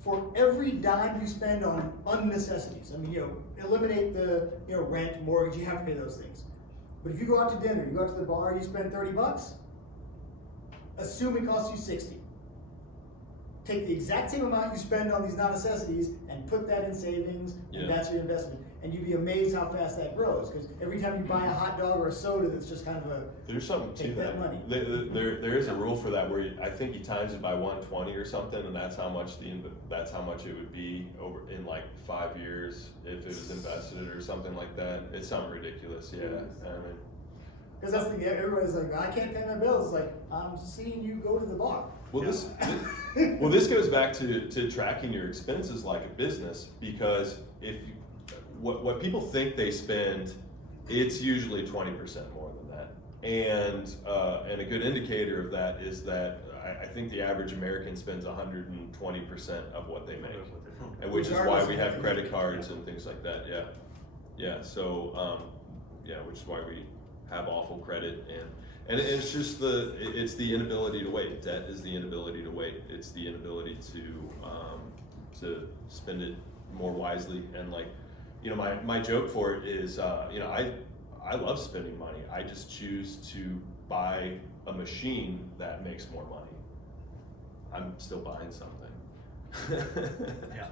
For every dime you spend on unnecessities, I mean, you know, eliminate the, you know, rent, mortgage, you have to pay those things. But if you go out to dinner, you go out to the bar, you spend 30 bucks, assume it costs you 60. Take the exact same amount you spend on these non-necessities and put that in savings, and that's your investment. And you'd be amazed how fast that grows, because every time you buy a hot dog or a soda that's just kind of a, There's something to take that money. There is a rule for that where I think you times it by 120 or something, and that's how much it would be over in like 5 years if it was invested or something like that. It's something ridiculous, yeah. I mean, because that's the thing, everybody's like, I can't pay my bills. It's like, I'm seeing you go to the bar. Well, this goes back to tracking your expenses like a business, because if you, what people think they spend, it's usually 20% more than that. And a good indicator of that is that I think the average American spends 120% of what they make, and which is why we have credit cards and things like that. Yeah. So which is why we have awful credit, and it's just it's the inability to wait. Debt is the inability to wait. It's the inability to spend it more wisely. And like, you know, my joke for it is, you know, I love spending money. I just choose to buy a machine that makes more money. I'm still buying something. Yeah.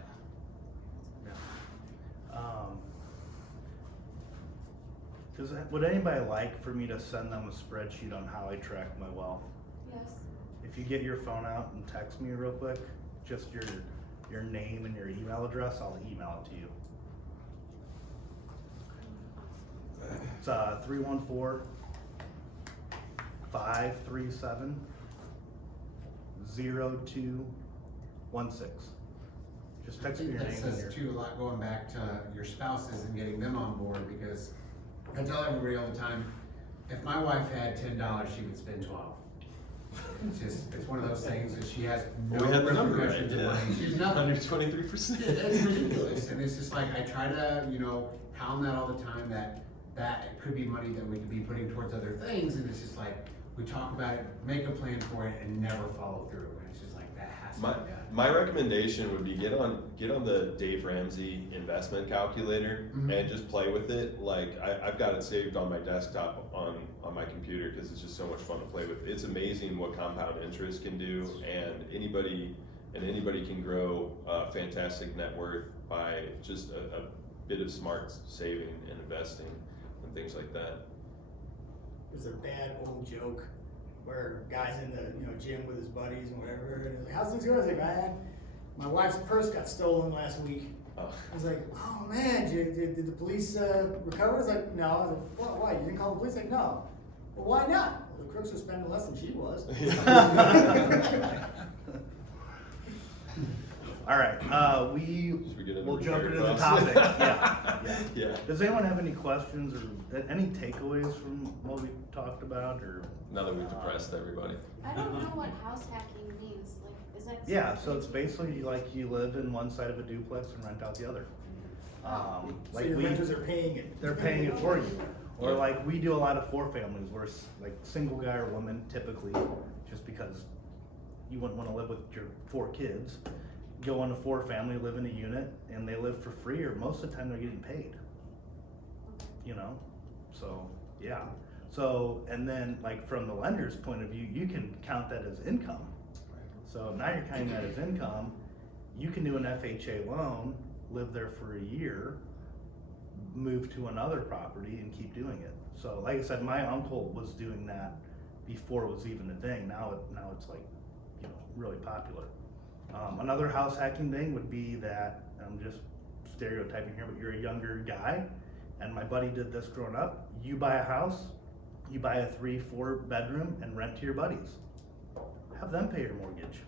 Would anybody like for me to send them a spreadsheet on how I track my wealth? Yes. If you get your phone out and text me real quick, just your name and your email address, I'll email it to you. It's 314-537-0216. Just text me your name. That says too a lot, going back to your spouses and getting them on board, because I tell everybody all the time, if my wife had $10, she would spend 12. It's one of those things that she has no Well, we had the number right, repercussions in yeah. money. She's nothing. 123%. It's ridiculous, and it's just like, I try to, pound that all the time, that it could be money that we could be putting towards other things, and it's just like, we talk about it, make a plan for it, and never follow through, and it's just like, that has to be done. My recommendation would be get on the Dave Ramsey investment calculator and just play with it. Like I've got it saved on my desktop on my computer because it's just so much fun to play with. It's amazing what compound interest can do, and anybody can grow fantastic net worth by just a bit of smart saving and investing and things like that. There's a bad old joke where guys in the gym with his buddies and whatever, and he's like, how's things going? He's like, man, my wife's purse got stolen last week. Oh. He's like, oh man, did the police recover? He's like, no. I was like, what, why? You didn't call the police? He's like, no. Well, why not? Well, the crooks were spending less than she was. All right, we'll jump into the topic. Yeah. Does anyone have any questions or any takeaways from what we talked about, or? Now that we've depressed everybody. I don't know what house hacking means. Like, is that? Yeah, so it's basically like you live in one side of a duplex and rent out the other. So your renters are paying it. They're paying it for you. Or like we do a lot of 4 families where it's like single guy or woman typically, just because you wouldn't want to live with your 4 kids. Go on a 4 family, live in a unit, and they live for free, or most of the time they're getting paid. So yeah. So, and then like from the lender's point of view, you can count that as income. So now you're counting that as income. You can do an FHA loan, live there for a year, move to another property and keep doing it. So like I said, my uncle was doing that before it was even a thing. Now it's like, really popular. Another house hacking thing would be that, I'm just stereotyping here, but you're a younger guy, and my buddy did this growing up. You buy a house, you buy a 3-4 bedroom and rent to your buddies. Have them pay your mortgage,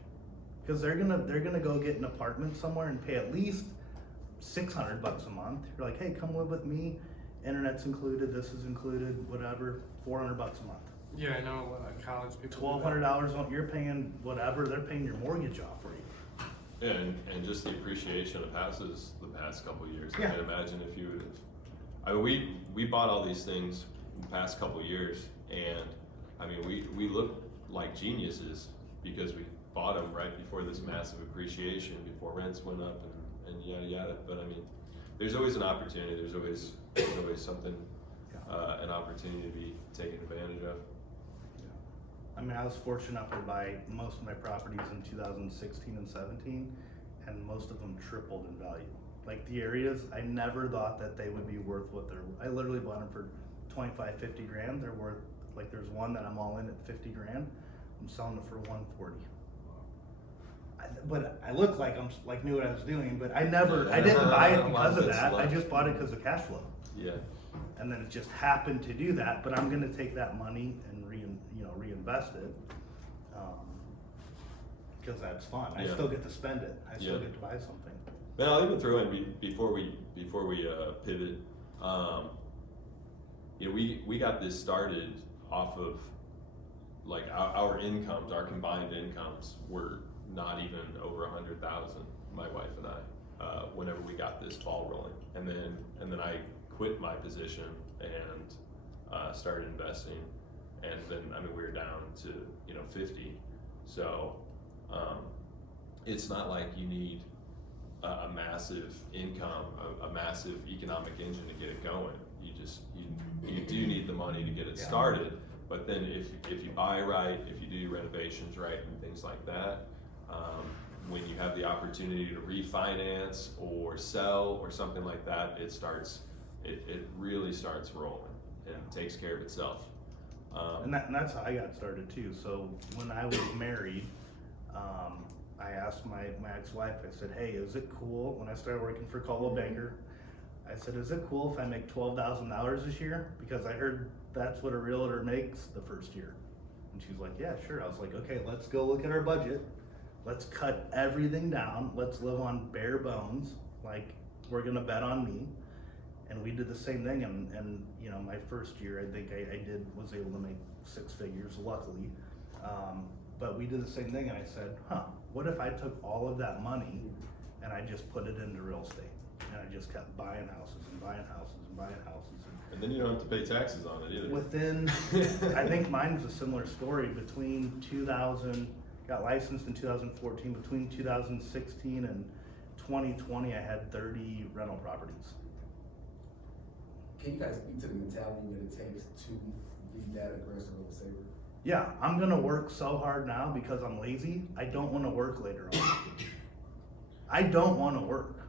because they're gonna go get an apartment somewhere and pay at least $600 a month. You're like, hey, come live with me. Internet's included, this is included, whatever. $400 a month. Yeah, I know a lot of college people. $1,200 you're paying whatever. They're paying your mortgage off for you. Yeah, and just the appreciation of houses the past couple of years. I can imagine if you would have. I mean, we bought all these things in the past couple of years, and I mean, we look like geniuses because we bought them right before this massive appreciation, before rents went up and yada yada. But I mean, there's always an opportunity. There's always something, an opportunity to be taken advantage of. I mean, I was fortunate enough to buy most of my properties in 2016 and 17, and most of them tripled in value. Like the areas, I never thought that they would be worth what I literally bought them for 25, 50 grand. They're worth, like there's one that I'm all in at 50 grand. I'm selling it for 140. But I look like knew what I was doing, but I didn't buy it because of that. I just bought it because of cash flow. Yeah. And then it just happened to do that, but I'm gonna take that money and reinvest it, because that's fun. I still get to spend it. I still get to buy something. Man, I'll even throw in before we pivot. We got this started off of like our incomes, our combined incomes were not even over 100,000. My wife and I, whenever we got this ball rolling, and then I quit my position and started investing. And then, I mean, we were down to, 50. So, it's not like you need a massive income, a massive economic engine to get it going. You do need the money to get it started. But then if you buy right, if you do your renovations right and things like that, when you have the opportunity to refinance or sell or something like that, it really starts rolling and takes care of itself. And that's how I got started too. So when I was married, I asked my ex-wife, I said, hey, is it cool, when I started working for Coldwell Banker, I said, is it cool if I make $12,000 this year? Because I heard that's what a realtor makes the first year. And she's like, yeah, sure. I was like, okay, let's go look at our budget. Let's cut everything down. Let's live on bare bones. Like, we're gonna bet on me. And we did the same thing, and my first year, I think I was able to make 6 figures, luckily. But we did the same thing, and I said, what if I took all of that money and I just put it into real estate? And I just kept buying houses and buying houses and buying houses. And then you don't have to pay taxes on it either. Within, I think mine was a similar story. Between 2000, got licensed in 2014, between 2016 and 2020, I had 30 rental properties. Can you guys speak to the mentality that it takes to be that aggressive of a saver? Yeah, I'm gonna work so hard now because I'm lazy. I don't wanna work later on. I don't wanna work,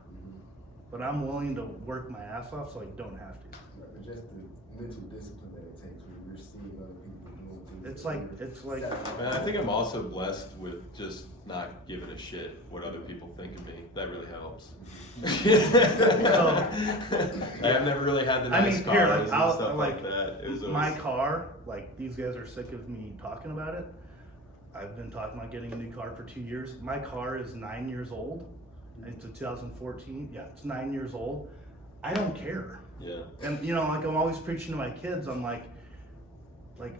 but I'm willing to work my ass off so I don't have to. But just the mental discipline that it takes when you're seeing other people doing things. It's like, Man, I think I'm also blessed with just not giving a shit what other people think of me. That really helps. I've never really had the nice cars here, like, and stuff like that. It was always... my car, like, these guys are sick of me talking about it. I've been talking about getting a new car for 2 years. My car is 9 years old. It's a 2014. Yeah, it's 9 years old. I don't care. Yeah. And you know, like, I'm always preaching to my kids. I'm like,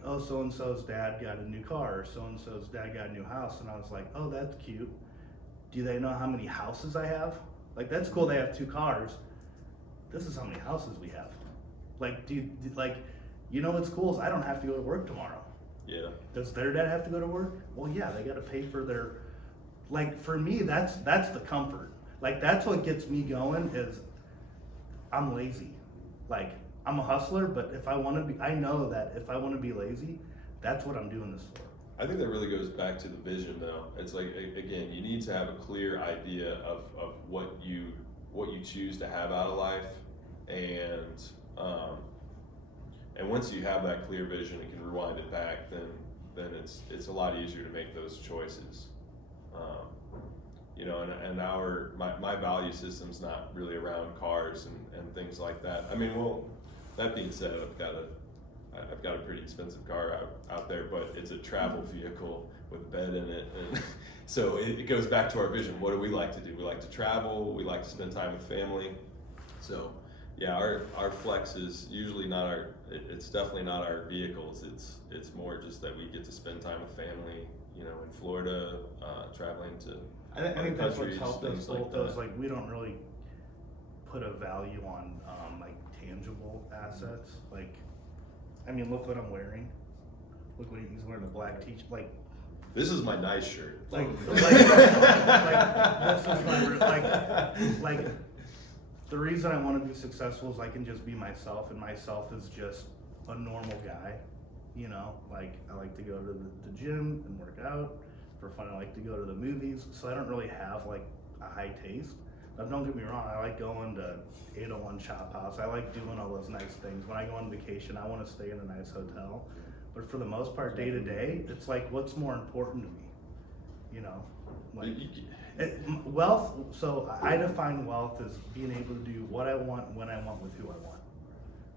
oh, so-and-so's dad got a new car, or so-and-so's dad got a new house. And I was like, oh, that's cute. Do they know how many houses I have? Like, that's cool they have 2 cars. This is how many houses we have. Like, you know what's cool is I don't have to go to work tomorrow. Yeah. Does their dad have to go to work? Well, yeah, they gotta pay for their, like, for me, that's the comfort. Like, that's what gets me going is I'm lazy. Like, I'm a hustler, but if I wanna be, I know that if I wanna be lazy, that's what I'm doing this for. I think that really goes back to the vision though. It's like, again, you need to have a clear idea of what you choose to have out of life. And once you have that clear vision and can rewind it back, then it's a lot easier to make those choices. You know, and my value system's not really around cars and things like that. I mean, well, that being said, I've got a pretty expensive car out there, but it's a travel vehicle with a bed in it. And so it goes back to our vision. What do we like to do? We like to travel, we like to spend time with family. So yeah, our flex is usually not it's definitely not our vehicles. It's more just that we get to spend time with family, you know, in Florida, traveling to I think that's what's countries, helped us things both. like Those, that. like, we don't really put a value on like tangible assets. Like, I mean, look what I'm wearing. Look what he's wearing, a black t-shirt. Like, this is my nice shirt. like this is my the reason I want to be successful is I can just be myself, and myself is just a normal guy. You know, like, I like to go to the gym and work out. For fun, I like to go to the movies, so I don't really have like a high taste. Now, don't get me wrong, I like going to 801 Chop House. I like doing all those nice things. When I go on vacation, I want to stay in a nice hotel. But for the most part, day to day, it's like, what's more important to me? You know, like wealth. So I define wealth as being able to do what I want, when I want, with who I want.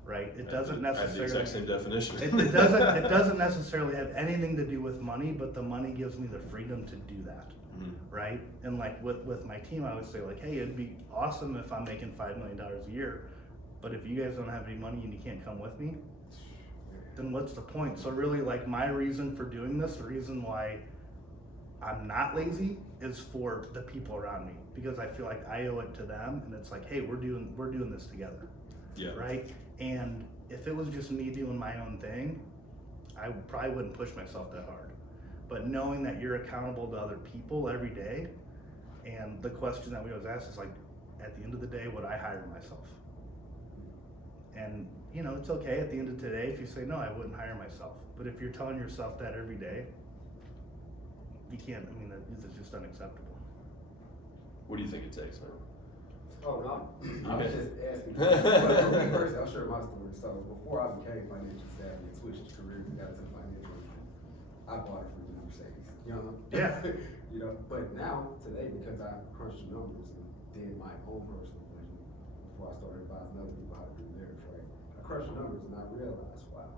Right? It doesn't necessarily. I have the exact same definition. It doesn't necessarily have anything to do with money, but the money gives me the freedom to do that. Mm-hmm. Right? And like with my team, I would say, like, hey, it'd be awesome if I'm making $5 million a year, but if you guys don't have any money and you can't come with me, then what's the point? So really, like, my reason for doing this, the reason why I'm not lazy, is for the people around me, because I feel like I owe it to them, and it's like, hey, we're doing this together. Yeah. Right? And if it was just me doing my own thing, I probably wouldn't push myself that hard. But knowing that you're accountable to other people every day, and the question that we always ask is, like, at the end of the day, would I hire myself? And, you know, it's okay at the end of today if you say, no, I wouldn't hire myself. But if you're telling yourself that every day, you can't, I mean, it's just unacceptable. What do you think it takes, man? Oh, no, I was just asking. But for me personally, I'll share my story. So before I became financially savvy and switched careers and got into financial, I bought it from the Mercedes. You know? Yeah. You know, but now, today, because I crunched the numbers and did my own personal vision before I started advising other people how to do theirs, right? I crunched the numbers and I realized, wow,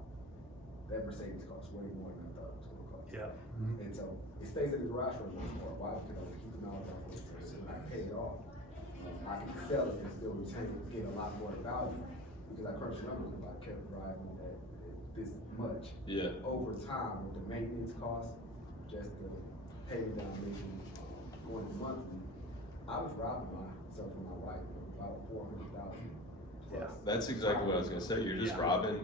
that Mercedes costs way more than I thought it was going to cost. Yeah. Mm-hmm. And so it stays in the garage for the most part. Why? Because I was keeping miles off of it and I paid it off. I can sell it and still get a lot more value because I crunched the numbers. If I kept driving that this much, yeah, over time with the maintenance costs, just to pay me down making, going to monthly, I was robbing myself and my wife of about $400,000. Yeah. That's exactly what I was gonna say. You're just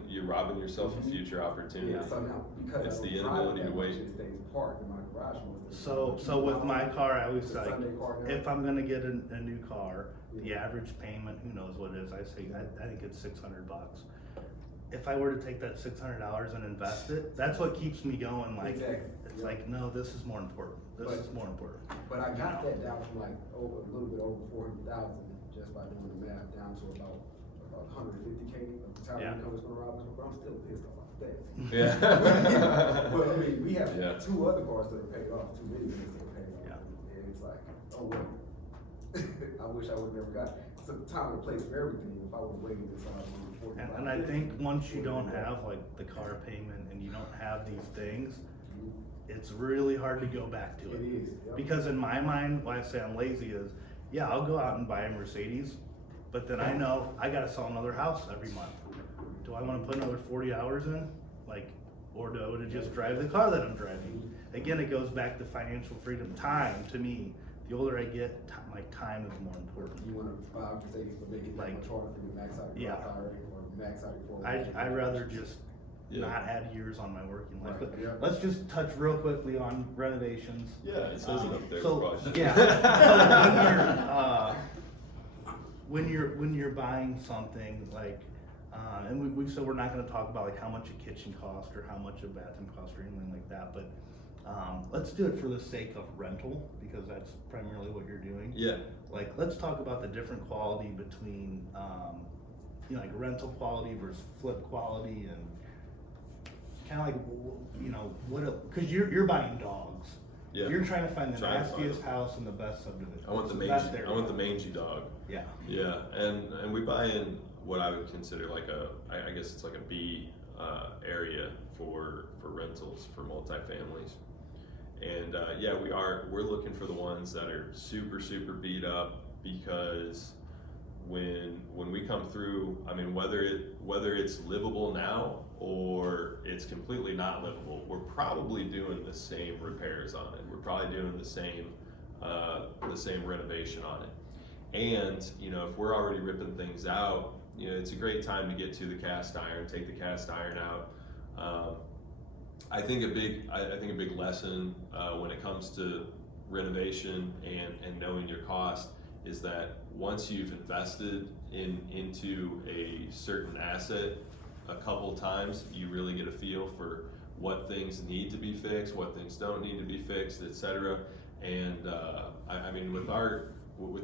you're robbing yourself of future opportunity. Yeah, so now, because It's I the don't inability drive to that much, wait. it stays parked in my garage most of the So time. with my car, I always The like, Sunday car now. if I'm gonna get a new car, the Yeah. average payment, who knows what it is, I think it's $600. If I were to take that $600 and invest it, that's what keeps me going, like, Exactly. it's Yeah. like, no, this is more important, this But- is more important. But I got that down from like a little bit over 400,000 just by doing the math down to about 150K of the time Yeah. income is gonna rob us, but I'm still pissed off that. Yeah. Well, I mean, we have Yeah. 2 other cars that are paid off, 2 million that are paid off. Yeah. And it's like, oh, well, I wish I would've never got, it's a time and place for everything if I would've waited this long. And I think once you don't have like the car payment and you don't have these things, it's really hard to go back to it. It is, yep. Because in my mind, why I say I'm lazy is, yeah, I'll go out and buy a Mercedes, but then I know I gotta sell another house every month. Do I wanna put another 40 hours in? Like, or to just drive the car that I'm driving? Again, it goes back to financial freedom. Time, to me, the older I get, my time is more important. You wanna buy a Mercedes, but make it that Like, much harder for you to max out your yeah. car or max out your 401k. I'd rather just Yeah. not add years on my working life. Right, But yeah. let's just touch real quickly on renovations. Yeah, it says it up there. So, probably. yeah, so when you're buying something like, and we've said we're not gonna talk about like how much a kitchen cost or how much a bathroom cost or anything like that, but let's do it for the sake of rental, because that's primarily what you're doing. Yeah. Like, let's talk about the different quality between, like rental quality versus flip quality, and kind of like, because you're buying dogs. Yeah. You're trying to find the Trying to find nastiest them. house in the best subdivision. I want the So that's mangy. their I want the job. mangy dog. Yeah. Yeah, and we buy in what I would consider like I guess it's like a B area for rentals for multifamilies, and yeah, we're looking for the ones that are super beat up, because when we come through, I mean, whether it's livable now or it's completely not livable, we're probably doing the same repairs on it. We're probably doing the same renovation on it. And, if we're already ripping things out, it's a great time to get to the cast iron, take the cast iron out. I think a big lesson when it comes to renovation and knowing your cost is that once you've invested into a certain asset a couple times, you really get a feel for what things need to be fixed, what things don't need to be fixed, etc. And I mean, with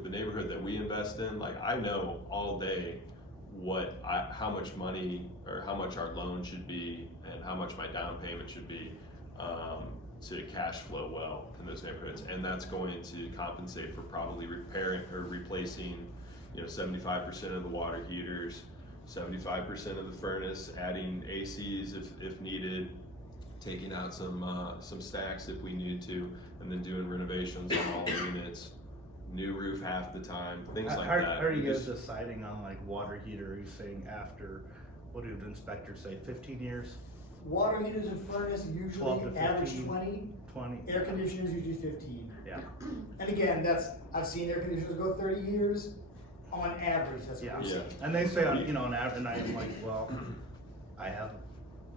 the neighborhood that we invest in, like, I know all day how much money or how much our loan should be and how much my down payment should be to cash flow well in those neighborhoods, and that's going to compensate for probably repairing or replacing 75% of the water heaters, 75% of the furnace, adding ACs if needed, taking out some stacks if we need to, and then doing renovations on all the units, new roof half the time, things like How that. are you guys Because- deciding on like water heater? Are you saying after, what do the inspectors say, 15 years? Water heaters and furnace 12 usually to average 15. 20, 20? air conditioners usually 15. Yeah. And again, I've seen air conditioners go 30 years, on average, that's Yeah. what we see. And they say, on average, and I'm like, well, I have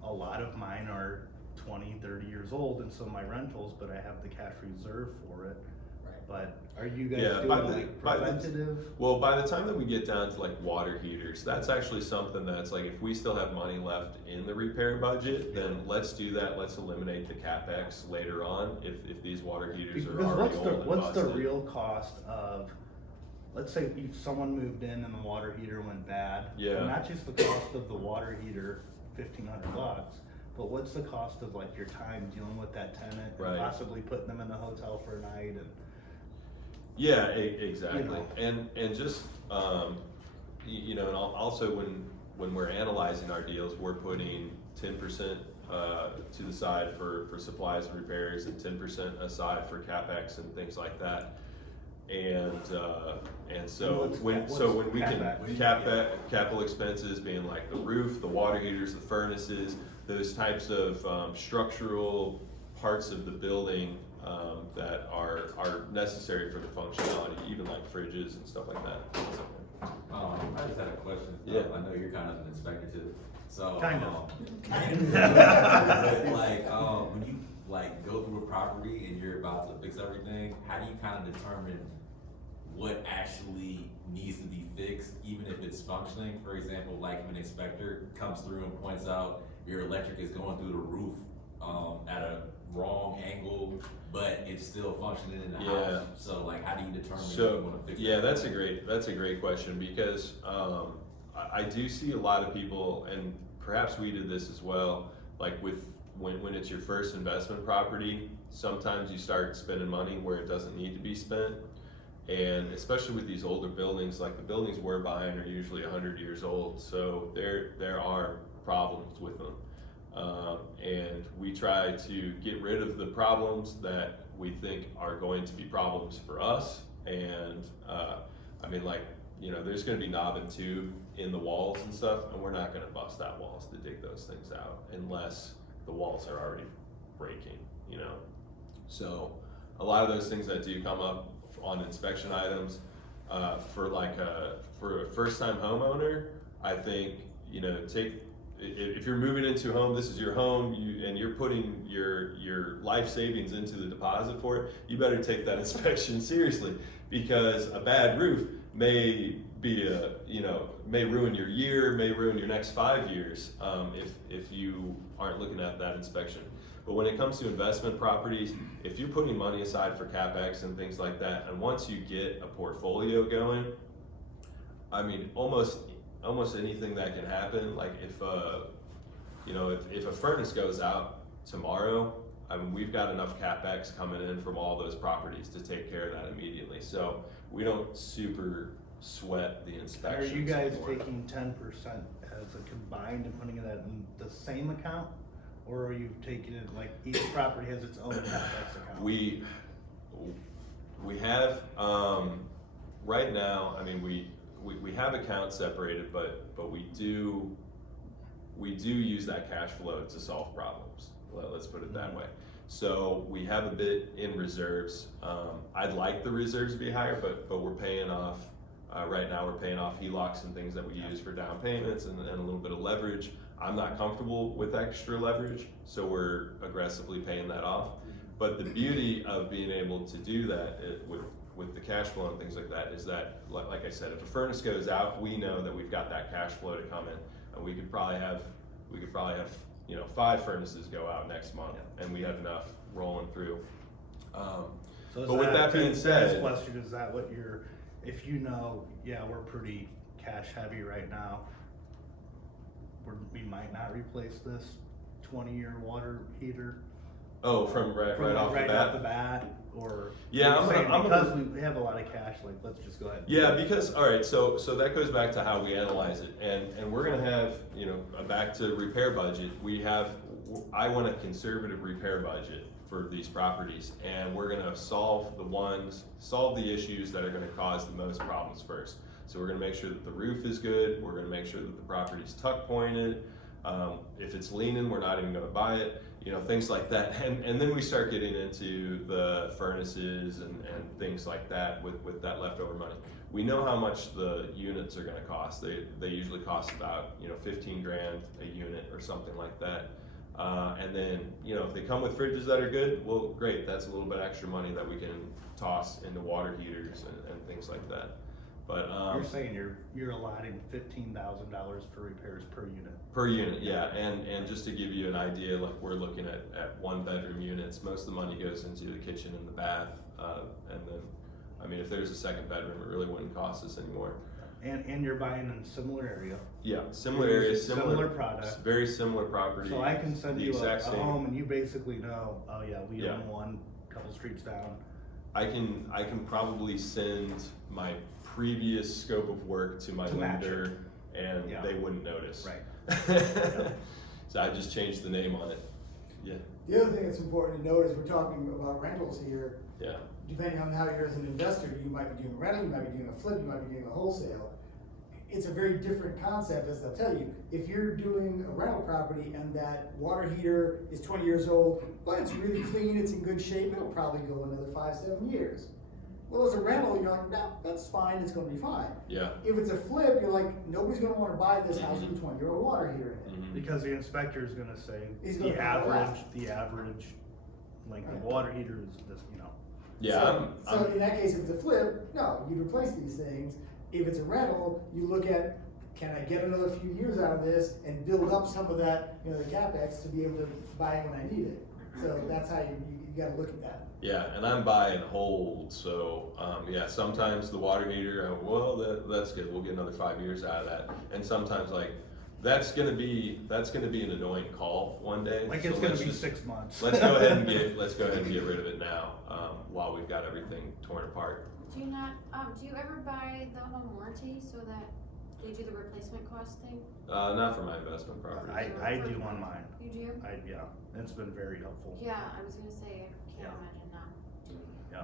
a lot of mine are 20, 30 years old, and some of my rentals, but I have the cash reserve for it. Right. But are you guys Yeah, doing like preventative? Well, by the time that we get down to like water heaters, that's actually something that's like, if we still have money left in the repair budget, then let's do that. Let's eliminate the CapEx later on if these water heaters are Because already old and what's the busted. real cost of, let's say someone moved in and the water heater went bad. Yeah. And not just the cost of the water heater, $1,500, but what's the cost of like your time dealing with that tenant Right. and possibly putting them in a hotel for a night and. Yeah, exactly. And just, and also when we're analyzing our deals, we're putting 10% to the side for supplies and repairs and 10% aside for CapEx and things like that. And so when we can capital expenses being like the roof, the water heaters, the furnaces, those types of structural parts of the building that are necessary for the functionality, even like fridges and stuff like that. I just had a question. Yeah. I know you're kind of an inspector too. So Kind of. but like when you like go through a property and you're about to fix everything, how do you kind of determine what actually needs to be fixed, even if it's functioning? For example, like if an inspector comes through and points out your electric is going through the roof at a wrong angle, but it's still functioning in the Yeah. house. So like, how do you determine if you So want to fix yeah, it? that's a great question, because I do see a lot of people, and perhaps we did this as well, like with when it's your first investment property, sometimes you start spending money where it doesn't need to be spent. And especially with these older buildings, like the buildings we're buying are usually 100 years old, so there are problems with them. And we try to get rid of the problems that we think are going to be problems for us. And I mean, like, you know, there's gonna be knob and tube in the walls and stuff, and we're not gonna bust out walls to dig those things out unless the walls are already breaking, you know? So a lot of those things that do come up on inspection items, for a first-time homeowner, I think, you know, if you're moving into a home, this is your home, and you're putting your life savings into the deposit for it, you better take that inspection seriously, because a bad roof may ruin your year, may ruin your next 5 years, if you aren't looking at that inspection. But when it comes to investment properties, if you're putting money aside for CapEx and things like that, and once you get a portfolio going, I mean, almost anything that can happen, like if a furnace goes out tomorrow, I mean, we've got enough CapEx coming in from all those properties to take care of that immediately. So we don't super sweat the inspections. Are you guys anymore. taking 10% as a combined and putting that in the same account? Or are you taking it like each property has its own CapEx account? We have, right now, I mean, we have accounts separated, but we do use that cash flow to solve problems. Let's put it that way. So we have a bit in reserves. I'd like the reserves to be higher, but we're paying off, right now we're paying off HELOCs and things that we use for down payments and a little bit of leverage. I'm not comfortable with extra leverage, so we're aggressively paying that off. But the beauty of being able to do that with the cash flow and things like that is that, like I said, if a furnace goes out, we know that we've got that cash flow to come in, and we could probably have 5 furnaces go out next month, and we have enough rolling through. So but with that being said, this question, is that what if you know, yeah, we're pretty cash heavy right now, we might not replace this 20-year water heater? Oh, from right off the bat? Or yeah, because we have a lot of cash, like, let's just go ahead. Yeah, because all right, so that goes back to how we analyze it, and we're gonna have, you know, back to repair budget. I want a conservative repair budget for these properties, and we're gonna solve the issues that are gonna cause the most problems first. So we're gonna make sure that the roof is good. We're gonna make sure that the property's tuck pointed. If it's leaning, we're not even gonna buy it. You know, things like that. And then we start getting into the furnaces and things like that with that leftover money. We know how much the units are gonna cost. They usually cost about, you know, 15 grand a unit or something like that. And then, you know, if they come with fridges that are good, well, great. That's a little bit extra money that we can toss into water heaters and things like that. But you're saying you're allotting $15,000 for repairs per unit. Per unit, yeah, and just to give you an idea, like we're looking at 1-bedroom units. Most of the money goes into the kitchen and the bath, and then, I mean, if there's a second bedroom, it really wouldn't cost us anymore. And you're buying in a similar area. Yeah, similar area, similar product, very similar property. So I can send you a same home, and you basically know, oh yeah, we own one, couple streets down. I can probably send my previous scope of work to my lender, and they wouldn't notice. Right. So I just changed the name on it. Yeah. The other thing that's important to note is we're talking about rentals here. Yeah. Depending on how you're as an investor, you might be doing a rental, you might be doing a flip, you might be doing a wholesale. it's a very different concept, as they'll tell you. If you're doing a rental property and that water heater is 20 years old, but it's really clean, it's in good shape, it'll probably go another 5-7 years. Well, as a rental, you're like, no, that's fine, it's gonna be fine. Yeah. If it's a flip, you're like, nobody's gonna wanna buy this house with a 20-year-old water heater in it. Mhm. Because the inspector is gonna say He's gonna the call it average length of Right. water heater is this, you know. Yeah, So in that case, if it's a flip, no, you replace these things. If it's a rental, you look at, can I get another few years out of this and build up some of that, the CapEx to be able to buy it when I need it. So that's how you gotta look at that. yeah, and I'm buy and hold, so, yeah, sometimes the water heater, well, that's good, we'll get another 5 years out of that. And sometimes like, that's gonna be an annoying call one day. Like so it's gonna let's be just- 6 months. Let's go ahead and get rid of it now, while we've got everything torn apart. Do you not, do you ever buy the home warranty so that they do the replacement cost thing? Not for my investment property. I do on mine. You do? Yeah, it's been very helpful. Yeah, I was gonna say, I can't imagine not doing it. Yeah.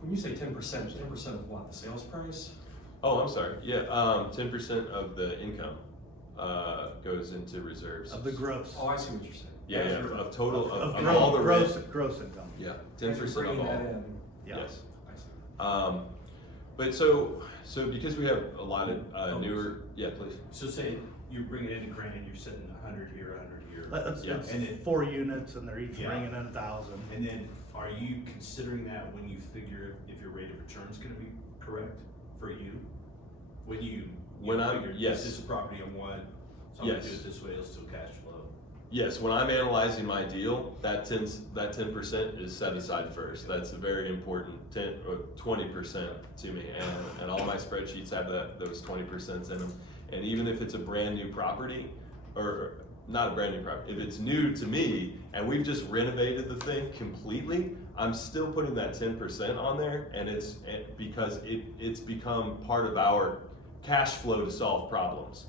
When you say 10% of what, the sales price? Oh, I'm sorry, yeah, 10% of the income, goes into reserves. Of the gross. Oh, I see what you're saying. Yeah, of total, of gross, all the gross income. Yeah, 10% of Bringing all. that in. Yeah. Yes. I see. But so because we have a lot of newer, yeah, please. So say you bring it in a grand, you're setting 100 here, 100 here. Yeah. It's And it- 4 units and they're each Yeah. bringing in 1,000. And then, are you considering that when you figure if your rate of return is gonna be correct for you? When I'm- figure, yes. this is a property I want, so I'm gonna do Yes. it this way, it'll still cash flow. Yes, when I'm analyzing my deal, that 10% is set aside first. That's a very important 10 or 20% to me, and all my spreadsheets have those 20% in them. And even if it's a brand new property, or not a brand new property, if it's new to me and we've just renovated the thing completely, I'm still putting that 10% on there, and because it's become part of our cash flow to solve problems.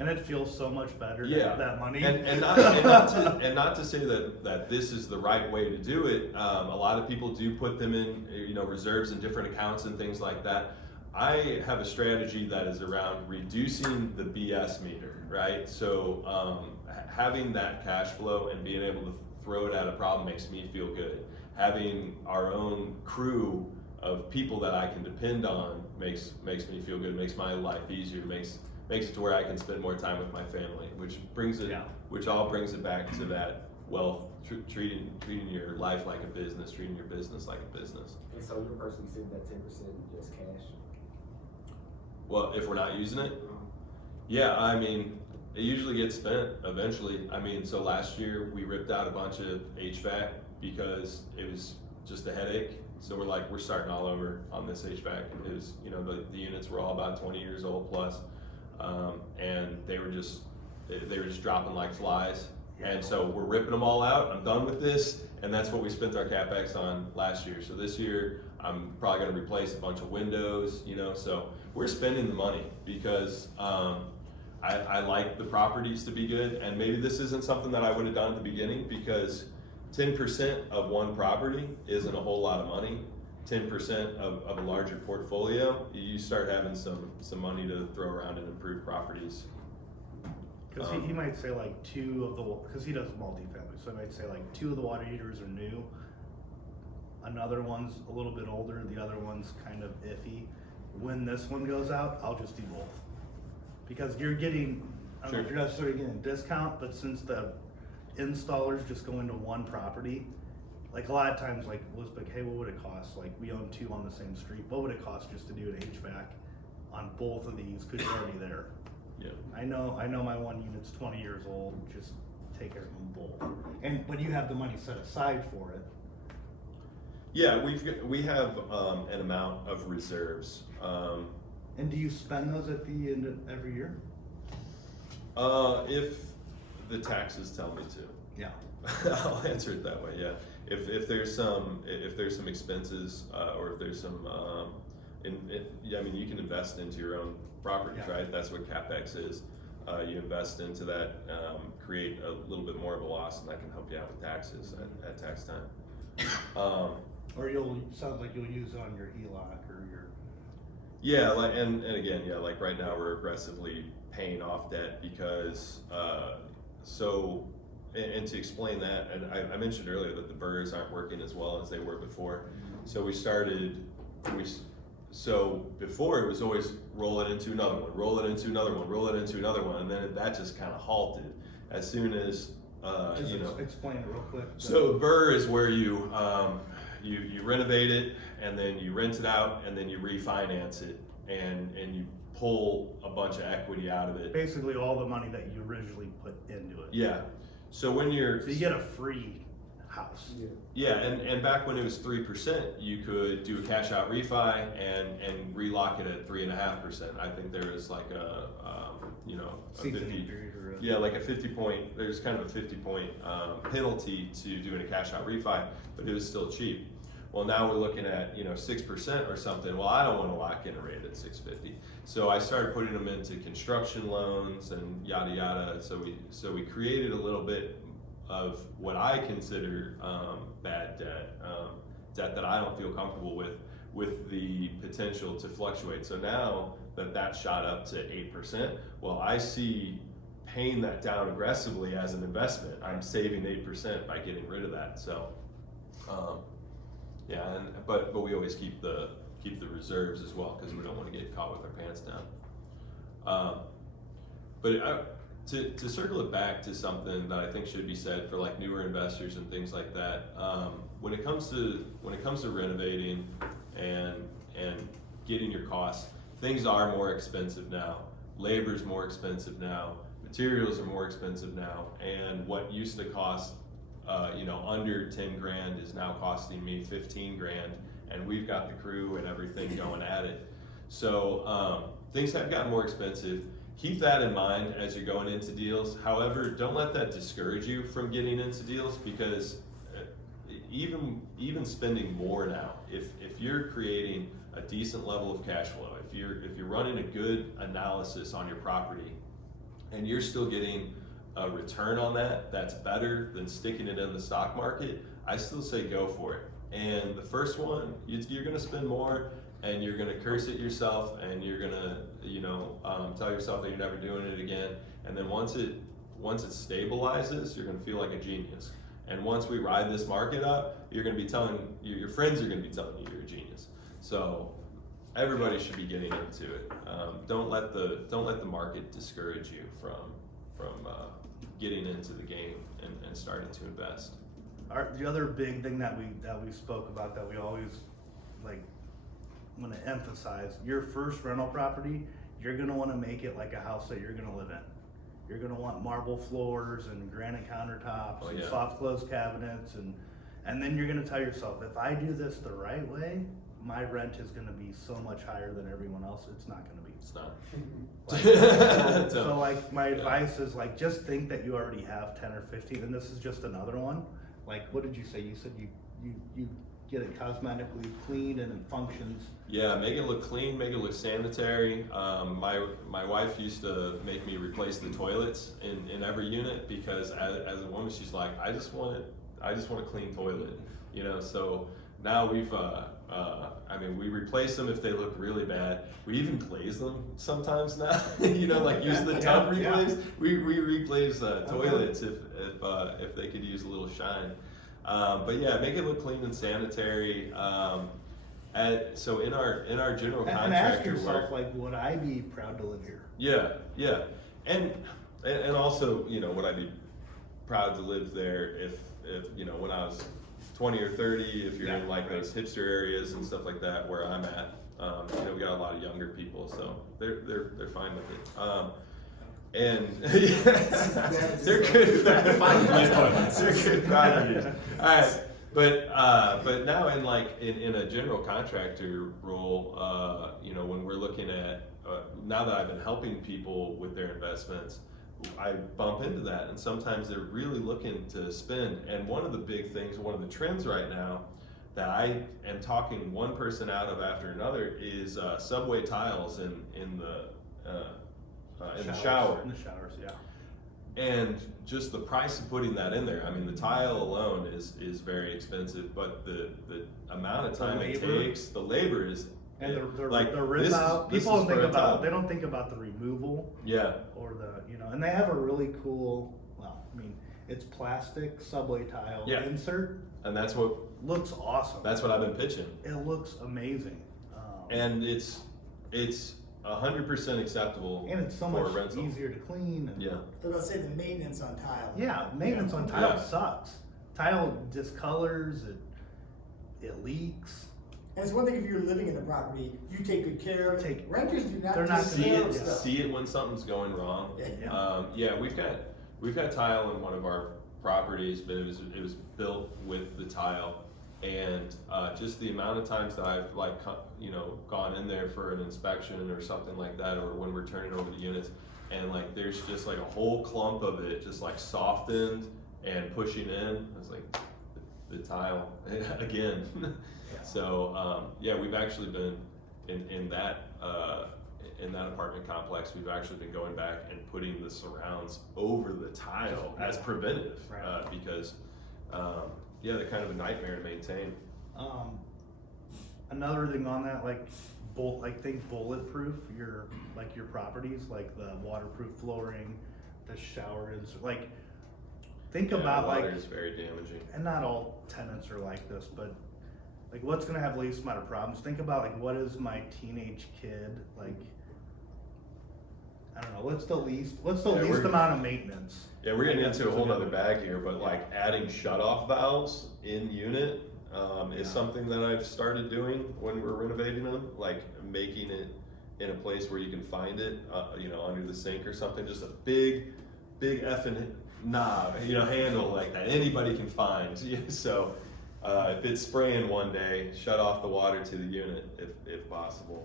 And it feels so much better to Yeah, have that money. and not to say that this is the right way to do it. A lot of people do put them in, reserves in different accounts and things like that. I have a strategy that is around reducing the BS meter, right? So having that cash flow and being able to throw it at a problem makes me feel good. Having our own crew of people that I can depend on makes me feel good. Makes my life easier. Makes it to where I can spend more time with my family, which all brings it back to that wealth, treating your life like a business, treating your business like a business. And so you're personally saving that 10% just cash? Well, if we're not using it, yeah, I mean, it usually gets spent eventually. I mean, so last year we ripped out a bunch of HVAC because it was just a headache. So we're starting all over on this HVAC. It was, the units were all about 20 years old plus. And they were just dropping like flies. And so we're ripping them all out. I'm done with this. And that's what we spent our CapEx on last year. So this year, I'm probably gonna replace a bunch of windows, so we're spending the money because, I like the properties to be good. And maybe this isn't something that I would have done at the beginning, because 10% of one property isn't a whole lot of money. 10% of a larger portfolio, you start having some money to throw around and improve properties. Because he might say like because he does multifamily, so he might say like 2 of the water heaters are new, another one's a little bit older, the other one's kind of iffy. When this one goes out, I'll just do both. Because you're getting, I don't know if you're necessarily getting a discount, but since the installers just go into one property, like a lot of times, like, we'll just be like, hey, what would it cost? Like, we own 2 on the same street. What would it cost just to do an HVAC on both of these? Because you're already there. Yeah. I know my one unit's 20 years old. Just take care of them both. But you have the money set aside for it. Yeah, we have an amount of reserves. And do you spend those at the end of every year? If the taxes tell me to. Yeah. I'll answer it that way. Yeah. If there's some expenses, or if there's some, I mean, you can invest into your own properties, Yeah. right? That's what CapEx is. You invest into that, create a little bit more of a loss, and that can help you out with taxes at tax time. Or sounds like you'll use it on your HELOC or your Yeah, like and again, yeah, like right now we're aggressively paying off debt because and to explain that, and I mentioned earlier that the Berras aren't working as well as they were before. So so before it was always roll it into another one, roll it into another one, roll it into another one, and then that just kind of halted as soon as Just you know. explain it real quick. So Berra is where you renovate it and then you rent it out and then you refinance it and you pull a bunch of equity out of it. Basically all the money that you originally put into it. Yeah. So when you're So you get a free house. yeah, and back when it was 3%, you could do a cash out refi and relock it at 3.5%. I think there was like a 50 period or yeah, like a 50 point. There's kind of a 50 point penalty to doing a cash out refi, but it was still cheap. Well, now we're looking at 6% or something. Well, I don't want to lock in a rate at 650, so I started putting them into construction loans and yada yada. So we created a little bit of what I consider bad debt, debt that I don't feel comfortable with the potential to fluctuate. So now that shot up to 8%, well, I see paying that down aggressively as an investment. I'm saving 8% by getting rid of that. So, yeah, but we always keep the reserves as well because we don't want to get caught with our pants down. To circle it back to something that I think should be said for like newer investors and things like that, when it comes to renovating and getting your costs, things are more expensive now. Labor's more expensive now. Materials are more expensive now, and what used to cost under 10 grand is now costing me 15 grand, and we've got the crew and everything going at it. So things have gotten more expensive. Keep that in mind as you're going into deals. However, don't let that discourage you from getting into deals, because even spending more now, if you're creating a decent level of cash flow, if you're running a good analysis on your property and you're still getting a return on that's better than sticking it in the stock market, I still say go for it. And the first one, you're gonna spend more and you're gonna curse at yourself and you're gonna tell yourself that you're never doing it again. And then once it stabilizes, you're gonna feel like a genius. And once we ride this market up, you're gonna be telling your friends are gonna be telling you you're a genius. So everybody should be getting into it. Don't let the market discourage you from getting into the game and starting to invest. The other big thing that we spoke about that we always want to emphasize: your first rental property, you're gonna want to make it like a house that you're gonna live in. You're gonna want marble floors and granite countertops and soft close cabinets, and then you're gonna tell yourself, if I do this the right way, my rent is gonna be so much higher than everyone else. It's not gonna be. It's not. So my advice is just think that you already have 10 or 15, and this is just another one. What did you say? You said you get it cosmetically clean and it functions. Yeah, make it look clean, make it look sanitary. My wife used to make me replace the toilets in every unit because as a woman, she's like, I just want a clean toilet, So now we replace them if they look really bad. We even glaze them sometimes now, use the tub reglaze. We reglaze toilets if they could use a little shine. But yeah, make it look clean and sanitary. So in our general contractor and ask yourself, work, would I be proud to live here? Yeah, and also, would I be proud to live there if when I was 20 or 30, if you're in those hipster areas and stuff like that where I'm at, we got a lot of younger people, so they're fine with it. And they're good. They're good values. All right, but now in a general contractor role, when we're looking at now that I've been helping people with their investments, I bump into that, and sometimes they're really looking to spend. And one of the big things, one of the trends right now that I am talking one person out of after another is subway tiles in the shower. In the showers, yeah. And just the price of putting that in there. I mean, the tile alone is very expensive, but the amount of time it takes, the labor is And they're like, rip this is- out. this People is don't think for a about tub. they don't think about the removal Yeah, or and they have a really cool. Well, I mean, it's plastic subway tile Yeah. insert. and that's what Looks awesome. I've been pitching. It looks amazing. And it's 100% acceptable And it's so for much rental. easier to clean. And Yeah. I was about to say the maintenance on tile. Yeah, maintenance on tile Yeah. sucks. Tile discolors, it leaks. And it's one thing if you're living in the property, you take good care of it. Renters do not They're take not care See gonna- of it, stuff. see it when something's going wrong. Yeah. We've got tile in one of our properties, but it was built with the tile, and just the amount of times that I've gone in there for an inspection or something like that, or when we're turning over the units, and like there's just like a whole clump of it just like softened and pushing in. It's like the tile again. So we've actually been in that apartment complex. We've actually been going back and putting the surrounds over the tile as preventative, Right. because they're kind of a nightmare to maintain. Another thing on that, think bulletproof your properties, like the waterproof flooring, the shower is think about water is very damaging. and not all tenants are like this, but what's gonna have least amount of problems? Think about what is my teenage kid I don't know, what's the least we're- amount of maintenance? Yeah, we're getting That's into a whole good nother bag here, but adding shutoff valves in unit is something that I've started doing when we're renovating them, making it in a place where you can find it, under the sink or something, just a big effing knob, handle like that anybody can find. So if it's spraying one day, shut off the water to the unit if possible.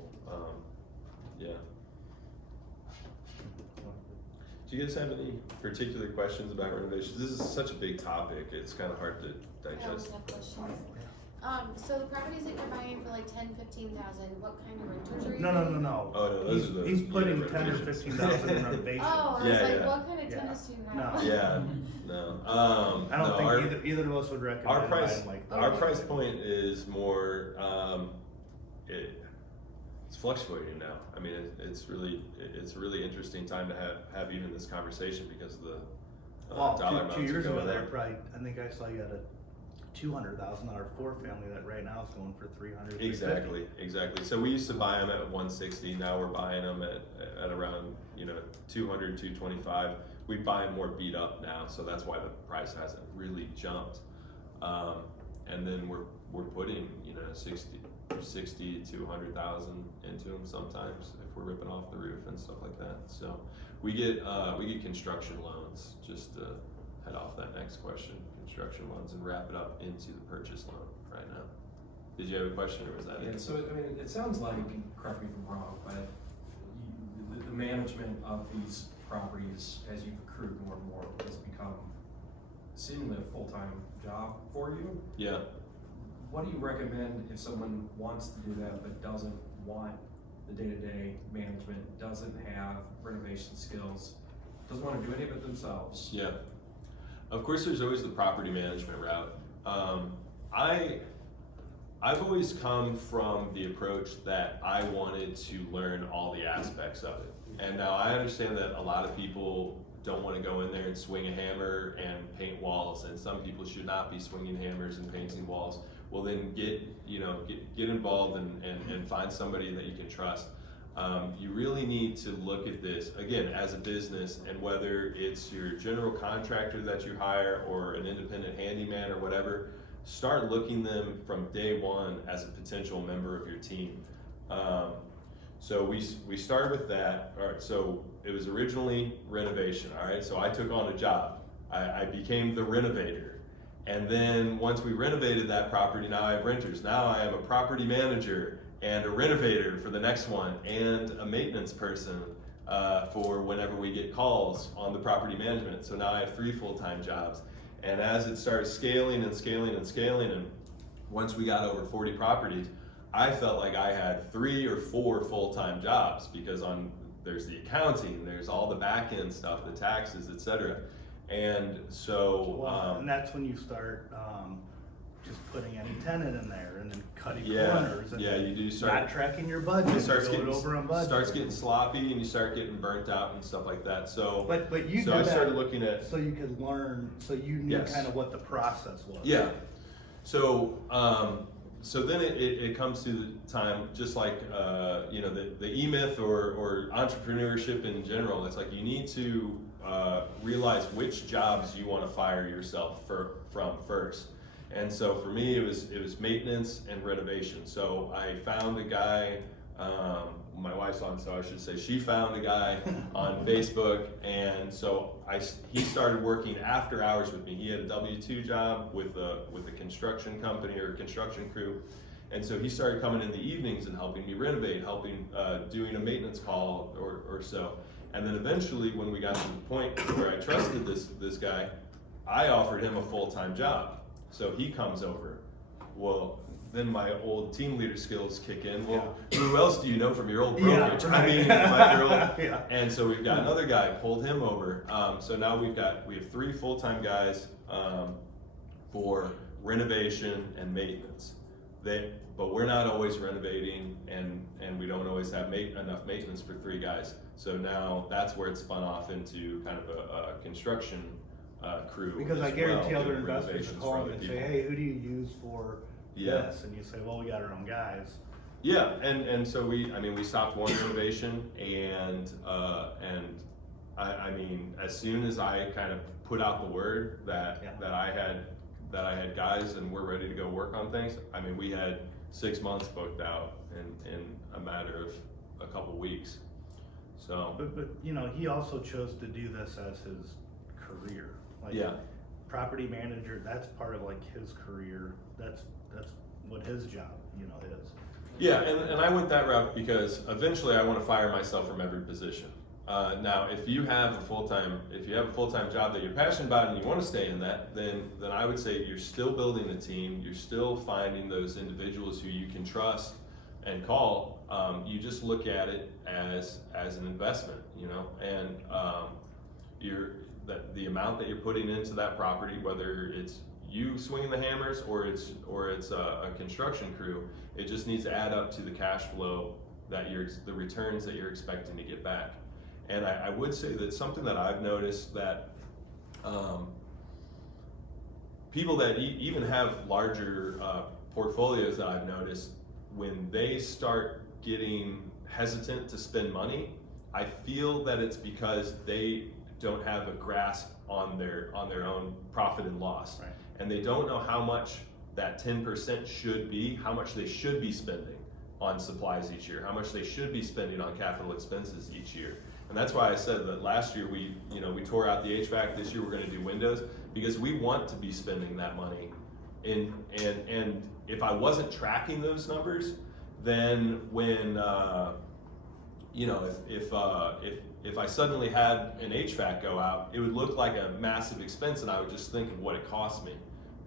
Do you guys have any particular questions about renovations? This is such a big topic, it's kind of hard to I always digest. have questions. So the properties that you're buying for 10,000-15,000, what kind of renters are you? No. Oh, no, those are the He's putting unit 10 or renovations. 15,000 in renovations. Oh, I was Yeah, like, yeah. what kind of Yeah. tenants do you No. have? Yeah, no. I don't no, think either of us would recommend our price, buying like that. our price point is more, it's fluctuating now. I mean, it's a really interesting time to have even this conversation because of the dollar amounts two years are ago, going they're up. probably. I think I saw you had a $200,000 4-family that right now is going for 300. Exactly. So we used to buy them at 160. Now we're buying them at around 200, 225. We buy them more beat up now, so that's why the price hasn't really jumped. And then we're putting 60 to 100,000 into them sometimes if we're ripping off the roof and stuff like that. So we get construction loans, just to head off that next question. Construction loans and wrap it up into the purchase loan right now. Did you have a question or was that Yeah, it? so I mean, it sounds like, correct me if I'm wrong, but the management of these properties, as you've accrued more and more, has become seemingly a full-time job for you. Yeah. What do you recommend if someone wants to do that but doesn't want the day-to-day management, doesn't have renovation skills, doesn't want to do any of it themselves? Yeah. Of course, there's always the property management route. I've always come from the approach that I wanted to learn all the aspects of it. And now I understand that a lot of people don't want to go in there and swing a hammer and paint walls, and some people should not be swinging hammers and painting walls. Well, then get involved and find somebody that you can trust. You really need to look at this, again, as a business, and whether it's your general contractor that you hire or an independent handyman or whatever, start looking them from day one as a potential member of your team. So we started with that. All right, so it was originally renovation, all right? So I took on a job. I became the renovator. And then once we renovated that property, now I have renters. Now I am a property manager and a renovator for the next one, and a maintenance person for whenever we get calls on the property management. So now I have 3 full-time jobs. And as it started scaling and scaling and scaling, and once we got over 40 properties, I felt like I had 3 or 4 full-time jobs because there's the accounting, there's all the back-end stuff, the taxes, etc. And so, and that's when you start just putting any tenant in there and then cutting Yeah, corners and yeah, you do not start. tracking your budget, It starts going getting over on budget. starts getting sloppy, and you start getting burnt out and stuff like that. So, But you so did I that started looking at so you could learn, so you knew Yes. kind of what the process was. yeah. So so then it comes to the time, just like you know, the E-Myth or entrepreneurship in general. It's like you need to realize which jobs you want to fire yourself from first. And so for me, it was maintenance and renovation. So I found a guy. My wife's on, so I should say she found a guy on Facebook, and so he started working after hours with me. He had a W-2 job with a construction company or construction crew, and so he started coming in the evenings and helping me renovate, doing a maintenance call or so. And then eventually, when we got to the point where I trusted this guy, I offered him a full-time job. So he comes over. Well, then my old team leader skills kick in. Well, who else do you know from your old brokerage? Yeah, right. I mean, your old, Yeah. And so we've got another guy, pulled him over. So now we have 3 full-time guys for renovation and maintenance. But we're not always renovating, and we don't always have enough maintenance for 3 guys. So now that's where it spun off into kind of a construction crew. Because I as guarantee well, other doing investors renovations call for me other and say, people. hey, who do you use for this? And you say, well, we got our own guys. Yeah, and so we stopped one renovation, and I mean, as soon as I kind of put out the word that I had guys and we're ready to go work on things, I mean, we had 6 months booked out in a matter of a couple weeks. So, But you know, he also chose to do this as his career. Like, yeah. property manager, that's part of like his career. That's what his job, you know, is. Yeah, and I went that route because eventually I want to fire myself from every position. Now, if you have a full-time job that you're passionate about and you want to stay in that, then I would say you're still building a team. You're still finding those individuals who you can trust and call. You just look at it as an investment, you know, and the amount that you're putting into that property, whether it's you swinging the hammers or it's a construction crew, it just needs to add up to the cash flow the returns that you're expecting to get back. And I would say that something that I've noticed that people that even have larger portfolios that I've noticed, when they start getting hesitant to spend money, I feel that it's because they don't have a grasp on their own profit and loss. Right. And they don't know how much that 10% should be, how much they should be spending on supplies each year, how much they should be spending on capital expenses each year. And that's why I said that last year we tore out the HVAC, this year we're gonna do windows, because we want to be spending that money. And if I wasn't tracking those numbers, then when, if I suddenly had an HVAC go out, it would look like a massive expense, and I would just think of what it cost me,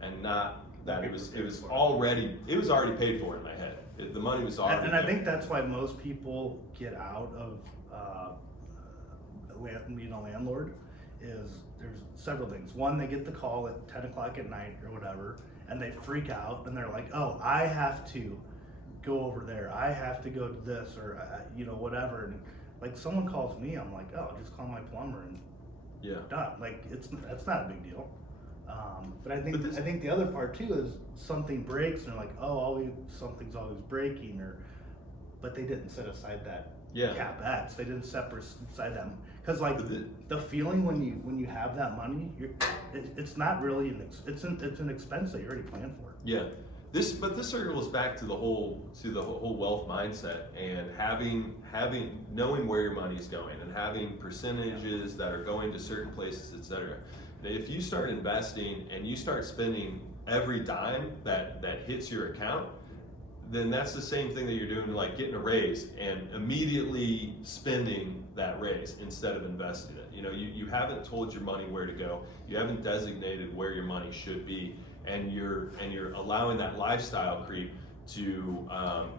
and not that it was already paid for in my head. The money was already. And I think that's why most people get out of being a landlord. Is there's several things. One, they get the call at 10 o'clock at night or whatever, and they freak out, and they're like, "Oh, I have to go over there. I have to go to this, or whatever." And like someone calls me, I'm like, "Oh, just call my plumber and done." Like that's not a big deal. But I think the other part too is something breaks, and they're like, "Oh, something's always breaking," but they didn't set aside that CapEx. They didn't set aside that, because like the feeling when you have that money, it's not really it's an expense that you already planned for. Yeah. This circles back to the whole wealth mindset, and knowing where your money's going and having percentages that are going to certain places, etc. If you start investing and you start spending every dime that hits your account, then that's the same thing that you're doing, like getting a raise and immediately spending that raise instead of investing it. You haven't told your money where to go. You haven't designated where your money should be, and you're allowing that lifestyle creep to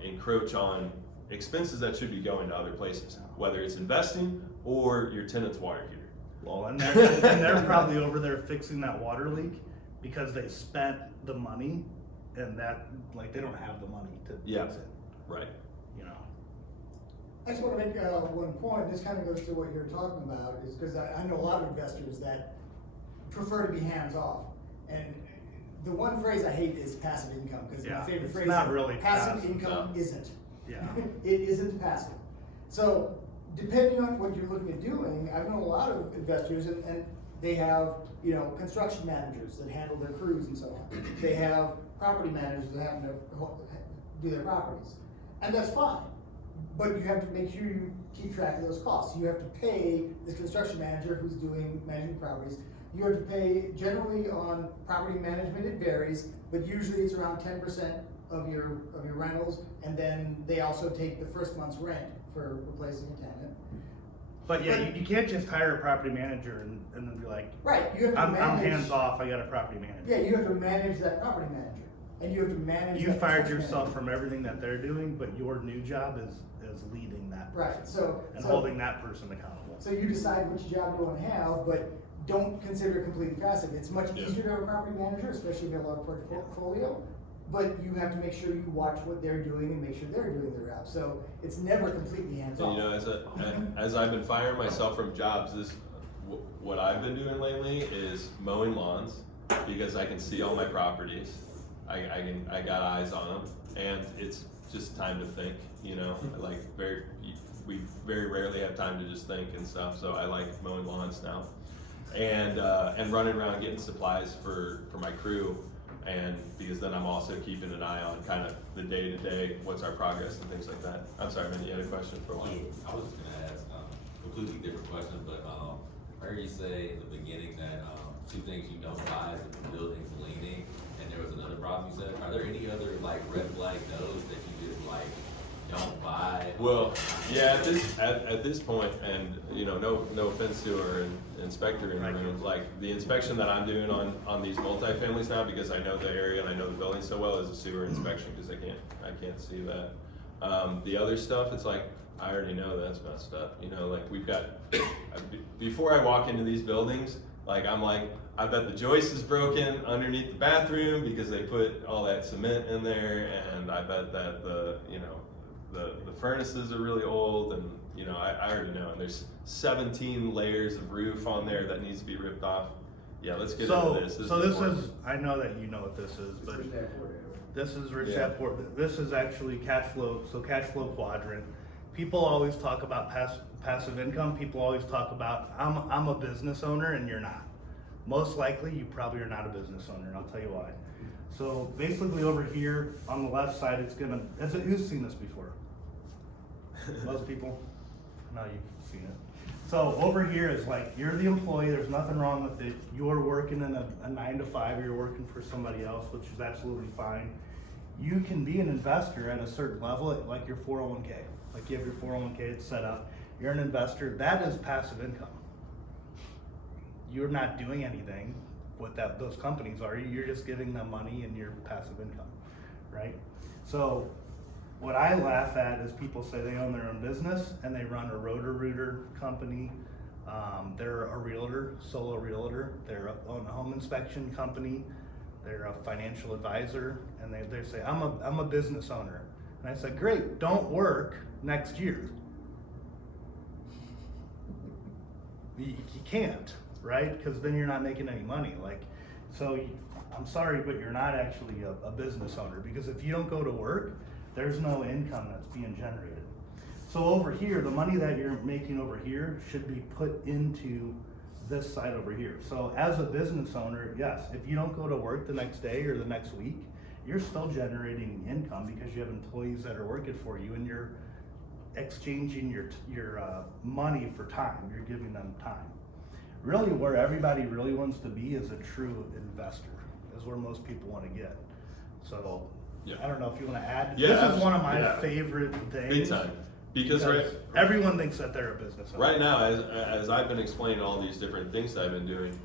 encroach on expenses that should be going to other places, whether it's investing or your tenant's water heater. Well, and they're probably over there fixing that water leak because they spent the money and that, like, they don't have the money to Yeah. fix it, Right. you know? I just wanna make, one point, this kinda goes to what you're talking about, is because I know a lot of investors that prefer to be hands-off. And the one phrase I hate is passive income, because Yeah, my favorite it's phrase not is really passive passive, income no. isn't. Yeah. It isn't passive. So, depending on what you're looking at doing, I've known a lot of investors, and they have, you know, construction managers that handle their crews and so on. They have property managers that happen to do their properties. And that's fine, but you have to make sure you keep track of those costs. You have to pay the construction manager who's managing properties. You have to pay, generally on property management, it varies, but usually it's around 10% of your rentals, and then they also take the first month's rent for replacing a tenant. But yeah, you can't just hire a property manager and then be like, Right, you have to I'm manage. hands off, I got a property manager. Yeah, you have to manage that property manager, and you have to manage. You that fired construction yourself manager. from everything that they're doing, but your new job is leading that person. Right, so. And so- holding that person accountable. So you decide which job you wanna have, but don't consider it completely passive. It's much Yeah. easier to have a property manager, especially if you have a large portfolio. But you have to make sure you watch what they're doing and make sure they're doing their job. So it's never completely hands And off. you know, as I've been firing myself from jobs, what I've been doing lately is mowing lawns, because I can see all my properties. I got eyes on them, and it's just time to think, you know, like we very rarely have time to just think and stuff, so I like mowing lawns now. And running around getting supplies for my crew, and because then I'm also keeping an eye on kind of the day-to-day, what's our progress and things like that. I'm sorry, man, you had a question for a while? I was just gonna ask, completely different question, but, I heard you say in the beginning that, two things you don't buy is if the building's leaning, and there was another problem you said. Are there any other, like, red flag no's that you just, like, don't buy? Well, yeah, at this point, and you know, no offense to our inspector in the room, like the inspection that I'm doing on these multifamilies now, because I know the area and I know the building so well, is a sewer inspection, because I can't see that. The other stuff, it's like, I already know that's messed up, you know, like we've got, before I walk into these buildings, like I'm like, I bet the joist is broken underneath the bathroom because they put all that cement in there, and I bet that the furnaces are really old, and you know, I already know, and there's 17 layers of roof on there that needs to be ripped off. Yeah, let's get into this. So this is, I know that you know what this is, but this is Rich Yeah. Dad. This is actually cash flow, so cash flow quadrant. People always talk about passive income. People always talk about, I'm a business owner, and you're not. Most likely, you probably are not a business owner, and I'll tell you why. So basically over here on the left side, who's seen this before? Most people? No, you've seen it. So over here is like, you're the employee, there's nothing wrong with it. You're working in a 9 to 5, you're working for somebody else, which is absolutely fine. You can be an investor at a certain level, like your 401k. Like you have your 401k, it's set up. You're an investor, that is passive income. You're not doing anything with those companies, are you? You're just giving them money and your passive income, right? So what I laugh at is people say they own their own business and they run a Roto-Rooter company. They're a realtor, solo realtor. They're own a home inspection company. They're a financial advisor, and they say, I'm a business owner. And I said, great, don't work next year. You can't, right? Because then you're not making any money. I'm sorry, but you're not actually a business owner, because if you don't go to work, there's no income that's being generated. So over here, the money that you're making over here should be put into this side over here. So as a business owner, yes, if you don't go to work the next day or the next week, you're still generating income because you have employees that are working for you, and you're exchanging your money for time. You're giving them time. Really, where everybody really wants to be is a true investor, is where most people want to get. So Yeah. I don't know if you want to add. Yeah, this is one of my yeah. favorite things. Big time. Because everyone thinks that they're a business owner. Right now, as I've been explaining all these different things that I've been doing,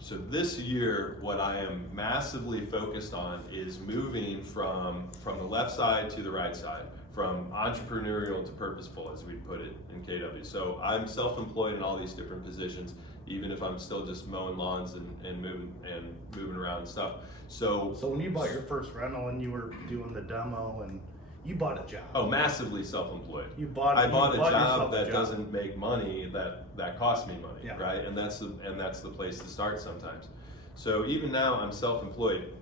so this year, what I am massively focused on is moving from the left side to the right side, from entrepreneurial to purposeful, as we put it in KW. So I'm self-employed in all these different positions. even if I'm still just mowing lawns and moving around and stuff. So when you bought your first rental and you were doing the demo and you bought a job. Oh, massively self-employed. I bought a yourself job a that job. doesn't make money that costs me money, Yeah. right? And that's the place to start sometimes. So even now I'm self-employed.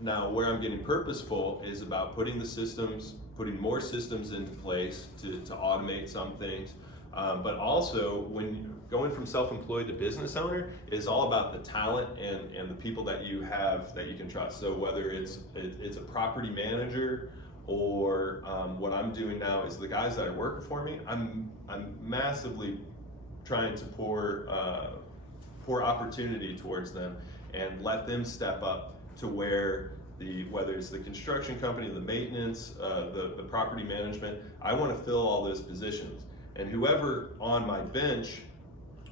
Now where I'm getting purposeful is about putting more systems into place to automate some things. But also when going from self-employed to business owner is all about the talent and the people that you have that you can trust. So whether it's a property manager, or what I'm doing now is the guys that are working for me, I'm massively trying to pour opportunity towards them and let them step up to whether it's the construction company, the maintenance, the property management, I want to fill all those positions. And whoever on my bench,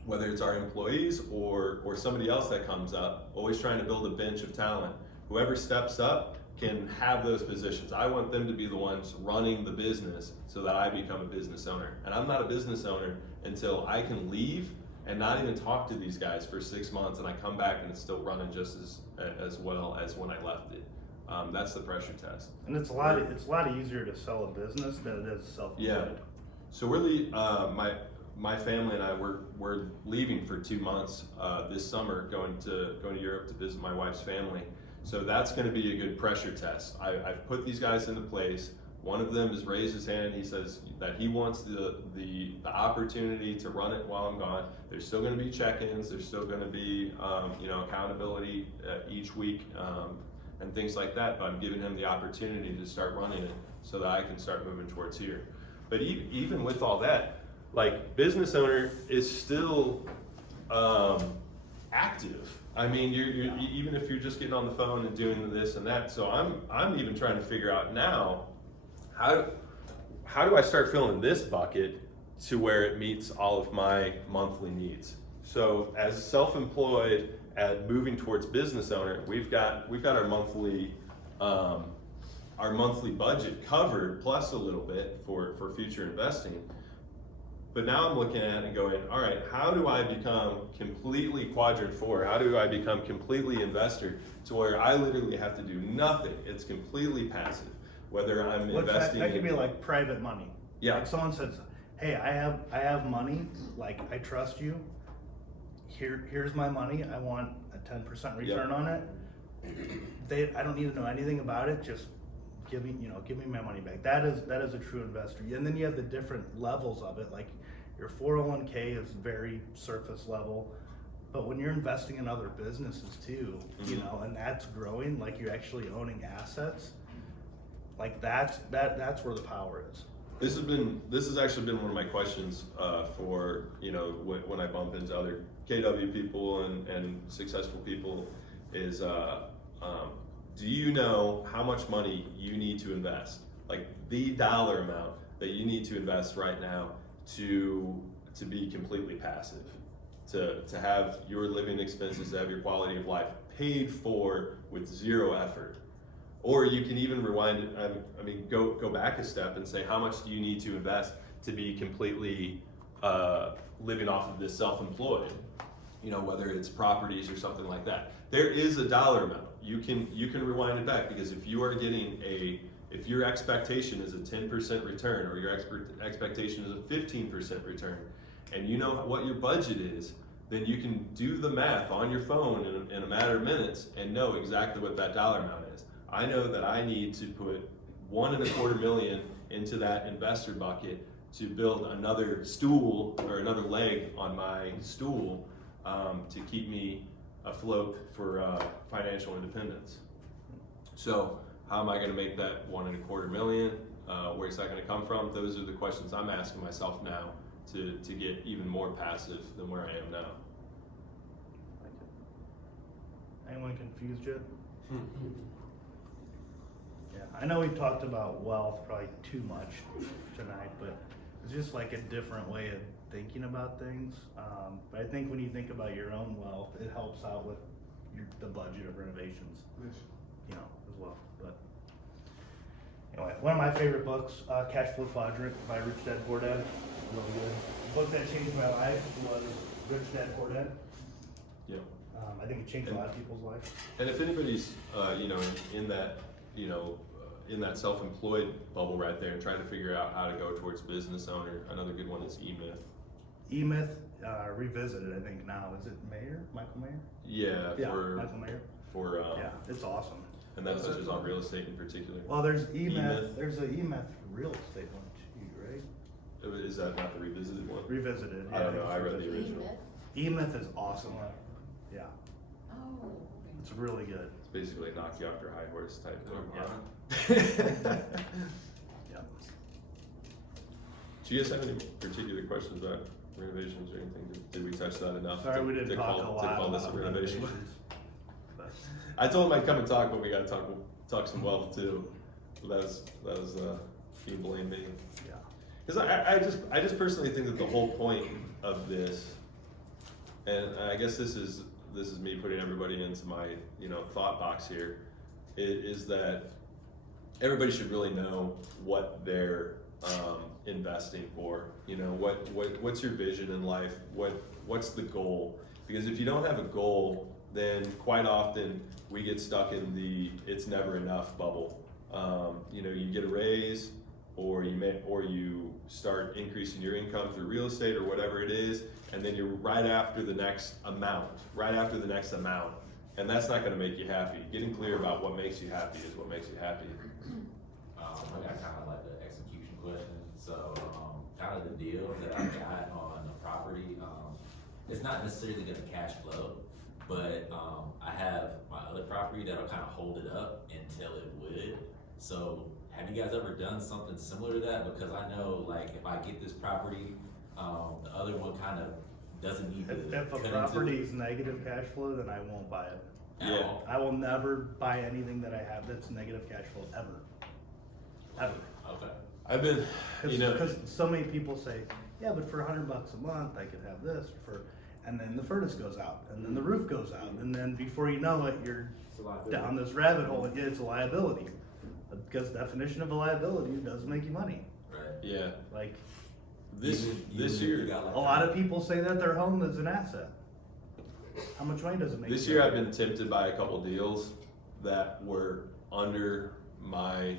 whether it's our employees or somebody else that comes up, always trying to build a bench of talent, whoever steps up can have those positions. I want them to be the ones running the business so that I become a business owner. And I'm not a business owner until I can leave and not even talk to these guys for 6 months and I come back and it's still running just as well as when I left it. That's the pressure test. And it's a lot easier to sell a business than it is self-employed. Yeah. So my family and I we're leaving for 2 months this summer, going to Europe to visit my wife's family. So that's going to be a good pressure test. I've put these guys into place. One of them has raised his hand. He says that he wants the opportunity to run it while I'm gone. There's still going to be check-ins. There's still going to be accountability each week and things like that. But I'm giving him the opportunity to start running it so that I can start moving towards here. But even with all that, like business owner is still active. I mean, you're even if you're just getting on the phone and doing this and that. So I'm even trying to figure out now how do I start filling this bucket to where it meets all of my monthly needs. So as self-employed at moving towards business owner, we've got our monthly budget covered plus a little bit for future investing. But now I'm looking at it and going, all right, how do I become completely quadrant 4? How do I become completely investor to where I literally have to do nothing? It's completely passive. Whether I'm investing that could be like private money. Yeah. Like someone says, hey, I have money, like I trust you. Here's my money. I want a 10% return on it. I don't need to know anything about it. Just give me my money back. That is a true investor. And then you have the different levels of it. Like your 401k is very surface level, but when you're investing in other businesses too, and that's growing, like you're actually owning assets, like that's where the power is. This has actually been one of my questions for when I bump into other KW people and successful people is do you know how much money you need to invest? Like the dollar amount that you need to invest right now to be completely passive, to have your living expenses, to have your quality of life paid for with zero effort. Or you can even rewind it, go back a step and say, how much do you need to invest to be completely living off of this self-employed? Whether it's properties or something like that. There is a dollar amount. You can rewind it back, because if you are getting if your expectation is a 10% return or your expectation is a 15% return, and you know what your budget is, then you can do the math on your phone in a matter of minutes and know exactly what that dollar amount is. I know that I need to put $1.25 million into that investor bucket to build another stool or another leg on my stool to keep me afloat for financial independence. So how am I going to make that $1.25 million? Where's that going to come from? Those are the questions I'm asking myself now to get even more passive than where I am now. Anyone confused yet? Yeah, I know we talked about wealth probably too much tonight, but it's just like a different way of thinking about things. But I think when you think about your own wealth, it helps out with the budget of renovations, as well. But anyway, one of my favorite books, Cash Flow Quadrant by Rich Dad Poor Dad. Really good. The book that changed my life was Rich Dad Poor Dad. think it changed a lot of people's lives. And if anybody's, you know, in that, you know, in that self-employed bubble right there and trying to figure out how to go towards business owner, another good one is eMyth. eMyth, revisited, I think now, is it Michael Mayer? Yeah, Yeah, for, Michael Mayer. for, Yeah, it's awesome. and that touches on real estate in particular. Well, there's eMyth. eMyth, there's a eMyth real estate one too, right? Is that not the revisited one? Revisited. I don't yeah, know, think I it's read the revisited. original. eMyth is awesome. Yeah, Oh. it's really good. It's basically knock you off your high horse type thing. Yeah. Yeah. Do you guys have any particular questions about renovations or anything? Did we touch that enough? Sorry, we didn't to talk call, a lot to call this a about renovation? renovations. But I told him I'd come and talk, but we gotta talk some wealth too. That was being blamed me. yeah. Because I just personally think that the whole point of this, and I guess this is me putting everybody into my, you know, thought box here, is that everybody should really know what they're investing for. You know, what's your vision in life? What's the goal? Because if you don't have a goal, then quite often we get stuck in the it's never enough bubble. You know, you get a raise, or you start increasing your income through real estate or whatever it is, and then you're right after the next amount, and that's not going to make you happy. Getting clear about what makes you happy is what makes you happy. I got kind of like the execution question. So, kind of the deal that I got on the property, it's not necessarily gonna cash flow, but, I have my other property that'll kind of hold it up until it would. So, have you guys ever done something similar to that? Because I know, like, if I get this property, the other one kind of doesn't need to If a cut into property it is negative cash flow, then I won't buy it. at Yeah. all. I will never buy anything that I have that's negative cash flow ever. Ever. Okay. I've been, you know, Because so many people say, yeah, but for $100 a month, I could have this and then the furnace goes out, and then the roof goes out, and then before you know it, you're down this rabbit hole, and it's a liability. Because definition of a liability does make you money. Right. yeah, Like, this Even if year. you got, like, a lot of people say that their home is an asset. How much money does it make? This you? year I've been tempted by a couple deals that were under my,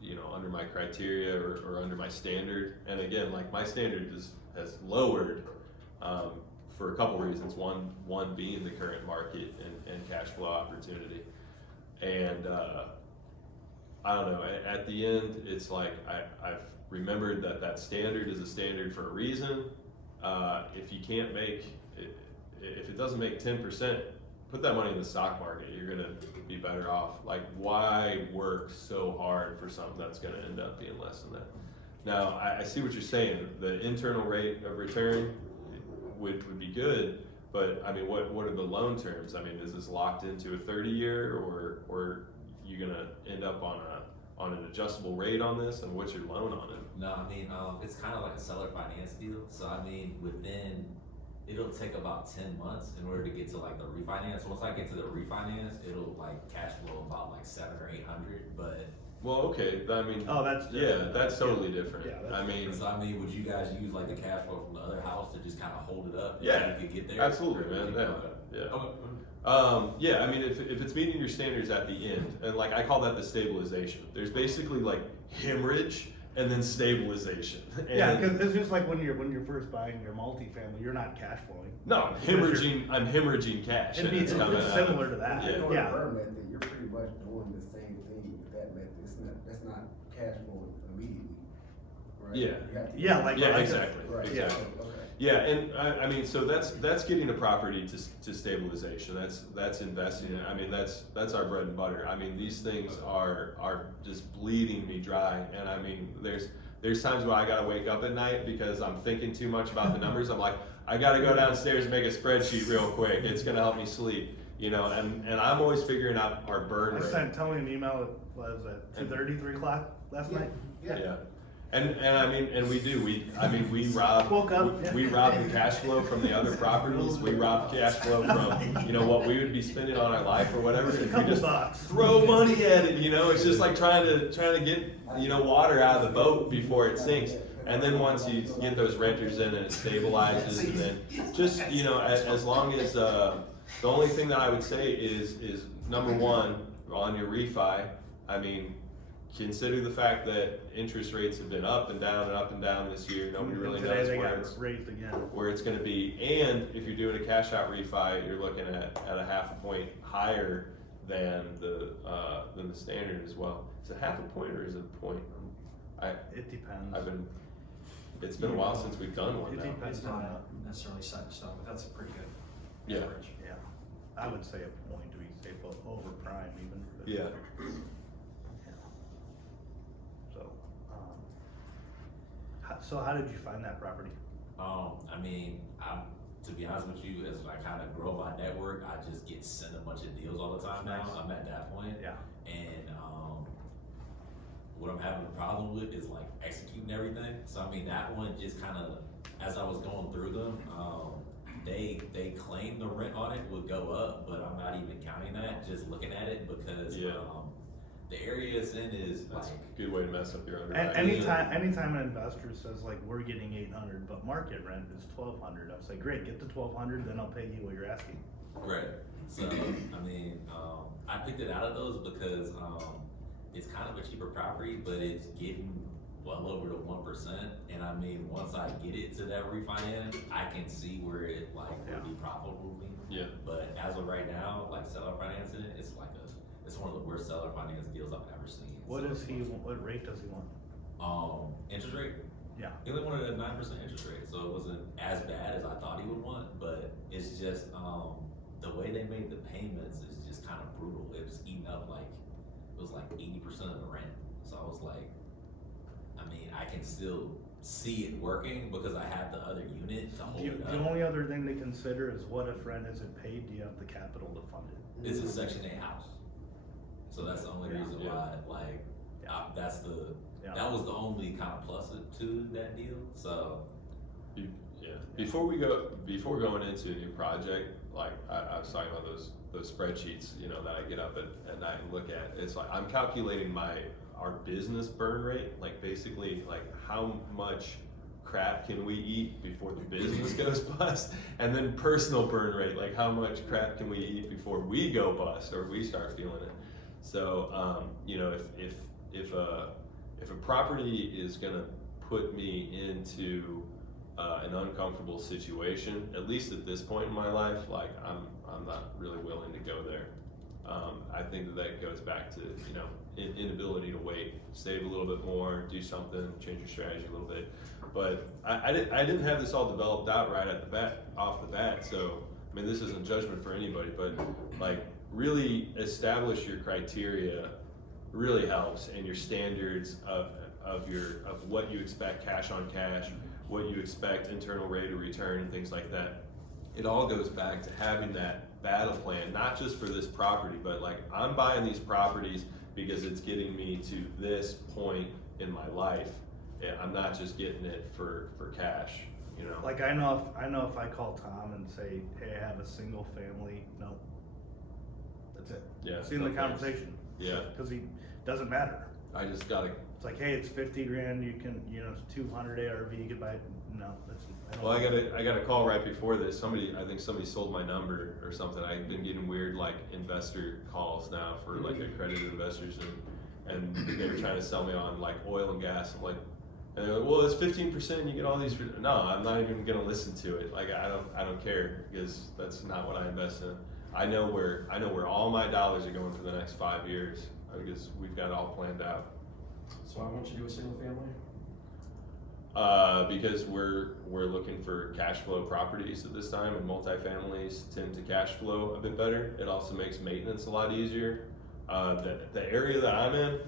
you know, under my criteria or under my standard. And again, like my standard has lowered for a couple reasons. One being the current market and cash flow opportunity. And I don't know, at the end, it's like I've remembered that standard is a standard for a reason. If you can't make, if it doesn't make 10%, put that money in the stock market. You're gonna be better off. Like, why work so hard for something that's gonna end up being less than that? Now, I see what you're saying. The internal rate of return would be good, but I mean, what are the loan terms? I mean, is this locked into a 30-year, or you gonna end up on an adjustable rate on this? And what's your loan on it? No, I mean, it's kind of like a seller finance deal. So I mean, it'll take about 10 months in order to get to like the refinance. Once I get to the refinance, it'll like cash flow about like 700 or 800. But Well, okay, I mean, Oh, that's yeah, different. that's totally different. Yeah, that's I mean, so I mean, would you guys use like the cash flow from the other house to just kind of hold it up? Yeah, until you could get there? absolutely, Or would man. you- Yeah, yeah. Okay. Yeah, I mean, if it's meeting your standards at the end, and like I call that the stabilization. There's basically like hemorrhage and then stabilization. And Yeah, because it's just like when you're first buying your multifamily, you're not cash flowing. no, I'm hemorrhaging cash. It'd and be it's coming it's out. similar to that. Yeah. Or Yeah. Berra method, you're pretty much doing the same thing with that method. That's not cash flowing immediately, right? Yeah. You have to- Yeah, like Yeah, like- exactly. Right. Exactly. Okay. Yeah, and I mean, so that's getting a property to stabilization. That's investing. I mean, that's our bread and butter. I mean, these things are just bleeding me dry. And I mean, there's times where I gotta wake up at night because I'm thinking too much about the numbers. I'm like, I gotta go downstairs and make a spreadsheet real quick. It's gonna help me sleep, you know. And I'm always figuring out our burn I rate. sent Tellee an email at, what was it, 2:30, 3 o'clock last night? Yeah. And I mean, and we do, we rob, Woke up, yeah. we rob the cash flow from the other properties, we rob cash flow from, you know, what we would be spending on our life or whatever, Just a and we couple just bucks. throw money at it, you know, it's just like trying to get, you know, water out of the boat before it sinks. And then once you get those renters in and it stabilizes, and then just, you know, as long as, the only thing that I would say is number one, on your refi, I mean, consider the fact that interest rates have been up and down and up and down this year. Nobody really Today knows they where got it's, raised again. where it's gonna be. And if you're doing a cash out refi, you're looking at a half a point higher than the standard as well. Is it half a point or is it a point? It depends. It's been a while since we've done one It now. depends It's on not necessarily set in stone, but that's a pretty good Yeah. average. Yeah, I would say a point to be safe, over prime even. for the Yeah. future. Yeah. So, so how did you find that property? I mean, to be honest with you, as I kind of grow my network, I just get sent a bunch of deals all the time now. Nice. I'm at that point. Yeah. And what I'm having a problem with is like executing everything. So I mean, that one just kind of, as I was going through them, they claimed the rent on it would go up, but I'm not even counting that, just looking at it because the area it's in is That's like, a good way to mess up your underwriting. Anytime an investor says like, we're getting 800, but market rent is 1,200, I was like, great, get the 1,200, then I'll pay you what you're asking. right. So I mean, I picked it out of those because it's kind of a cheaper property, but it's getting well over the 1%. And I mean, once I get it to that refinance, I can see where it like would be profitable for me. Yeah. But as of right now, like seller financing, it's like it's one of the worst seller finance deals I've ever seen. What rate does he want? Interest rate? Yeah. He only wanted a 9% interest rate, so it wasn't as bad as I thought he would want, but it's just, the way they made the payments is just kind of brutal. It was eating up like, it was like 80% of the rent. So I was like, I mean, I can still see it working because I have the other unit to hold it up. The only other thing to consider is what if rent isn't paid, do you have the capital to fund it? It's a Section 8 house. So that's the only reason why, like, that was the only kind of plus to that deal, so. Before going into a new project, like I was talking about those spreadsheets, you know, that I get up at night and look at. It's like I'm calculating our business burn rate, like basically like how much crap can we eat before the business goes bust, and then personal burn rate, like how much crap can we eat before we go bust or we start feeling it. So you know, if a property is gonna put me into an uncomfortable situation, at least at this point in my life, like I'm not really willing to go there. I think that goes back to, you know, inability to wait, save a little bit more, do something, change your strategy a little bit. But I didn't have this all developed out right off the bat. So I mean, this isn't judgment for anybody, but like really establish your criteria really helps, and your standards of what you expect cash on cash, what you expect internal rate of return and things like that. It all goes back to having that battle plan, not just for this property, but like I'm buying these properties because it's getting me to this point in my life. I'm not just getting it for cash, you know. Like I know if I call Tom and say, hey, I have a single family, no. That's it. Yeah. It's in the conversation. Yeah. Because he doesn't matter. I just gotta. It's like, hey, it's 50 grand. You can, you know, it's 200 ARV. You could buy it. No, that's. Well, I got a call right before this. I think somebody sold my number or something. I've been getting weird like investor calls now for like accredited investors, and they were trying to sell me on like oil and gas. I'm like, and they're like, well, it's 15%. You get all these. No, I'm not even gonna listen to it. Like I don't care, because that's not what I invest in. I know where all my dollars are going for the next 5 years, because we've got it all planned out. So why won't you do a single family? Because we're looking for cash flow properties at this time, and multifamilies tend to cash flow a bit better. It also makes maintenance a lot easier. The area that I'm in,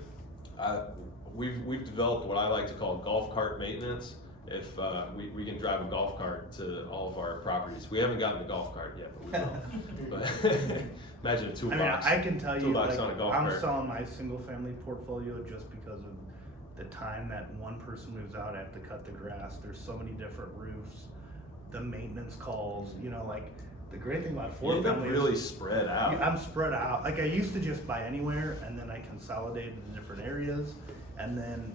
we've developed what I like to call golf cart maintenance. If we can drive a golf cart to all of our properties. We haven't gotten a golf cart yet, but we will. But imagine a toolbox. I mean, I can tell you, like, on a golf I'm cart. selling my single family portfolio just because of the time that one person moves out. I have to cut the grass. There's so many different roofs, the maintenance calls, you know, like the great thing about four family is really spread out. I'm spread out. Like I used to just buy anywhere, and then I consolidated in different areas, and then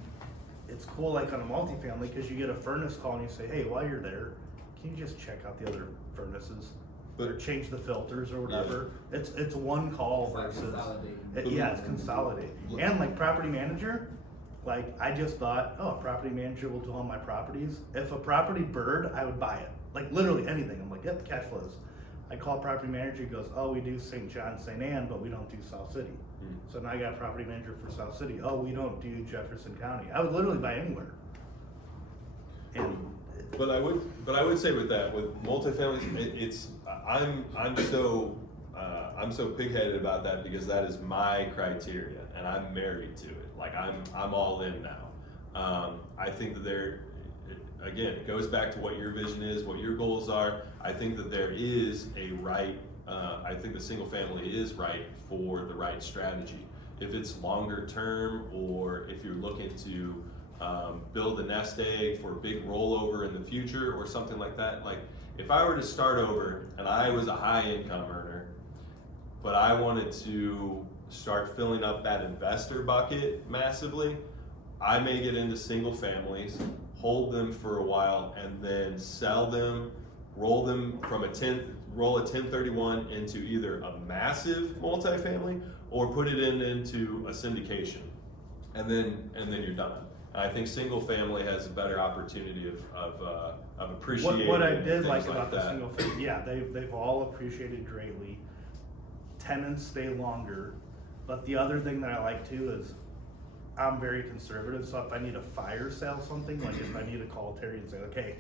it's cool like on a multifamily, cause you get a furnace call and you say, hey, while you're there, can you just check out the other furnaces? Or change the filters or whatever. It's one call It's like versus, consolidating. yeah, it's consolidating. And like property manager, like I just thought, oh, a property manager will do all my properties. If a property bird, I would buy it. Like literally anything. I'm like, yep, cash flows. I call property manager, he goes, oh, we do St. John, St. Anne, but we don't do South City. So now I got a property manager for South City. Oh, we don't do Jefferson County. I would literally buy anywhere. And But I would say with that, with multifamily, I'm so pigheaded about that because that is my criteria and I'm married to it. Like I'm all in now. I think that again, it goes back to what your vision is, what your goals are. I think that there is a right, I think the single family is right for the right strategy. If it's longer term or if you're looking to build a nest egg for a big rollover in the future or something like that. Like if I were to start over and I was a high income earner, but I wanted to start filling up that investor bucket massively, I may get into single families, hold them for a while and then sell them, roll them from roll a 1031 into either a massive multifamily or put it into a syndication. And then you're done. I think single family has a better opportunity of appreciating. what I did like things about the that. single family, yeah, they've all appreciated greatly. Tenants stay longer, but the other thing that I like too is I'm very conservative. So if I need to fire sale something, like if I need to call Terry and say, okay,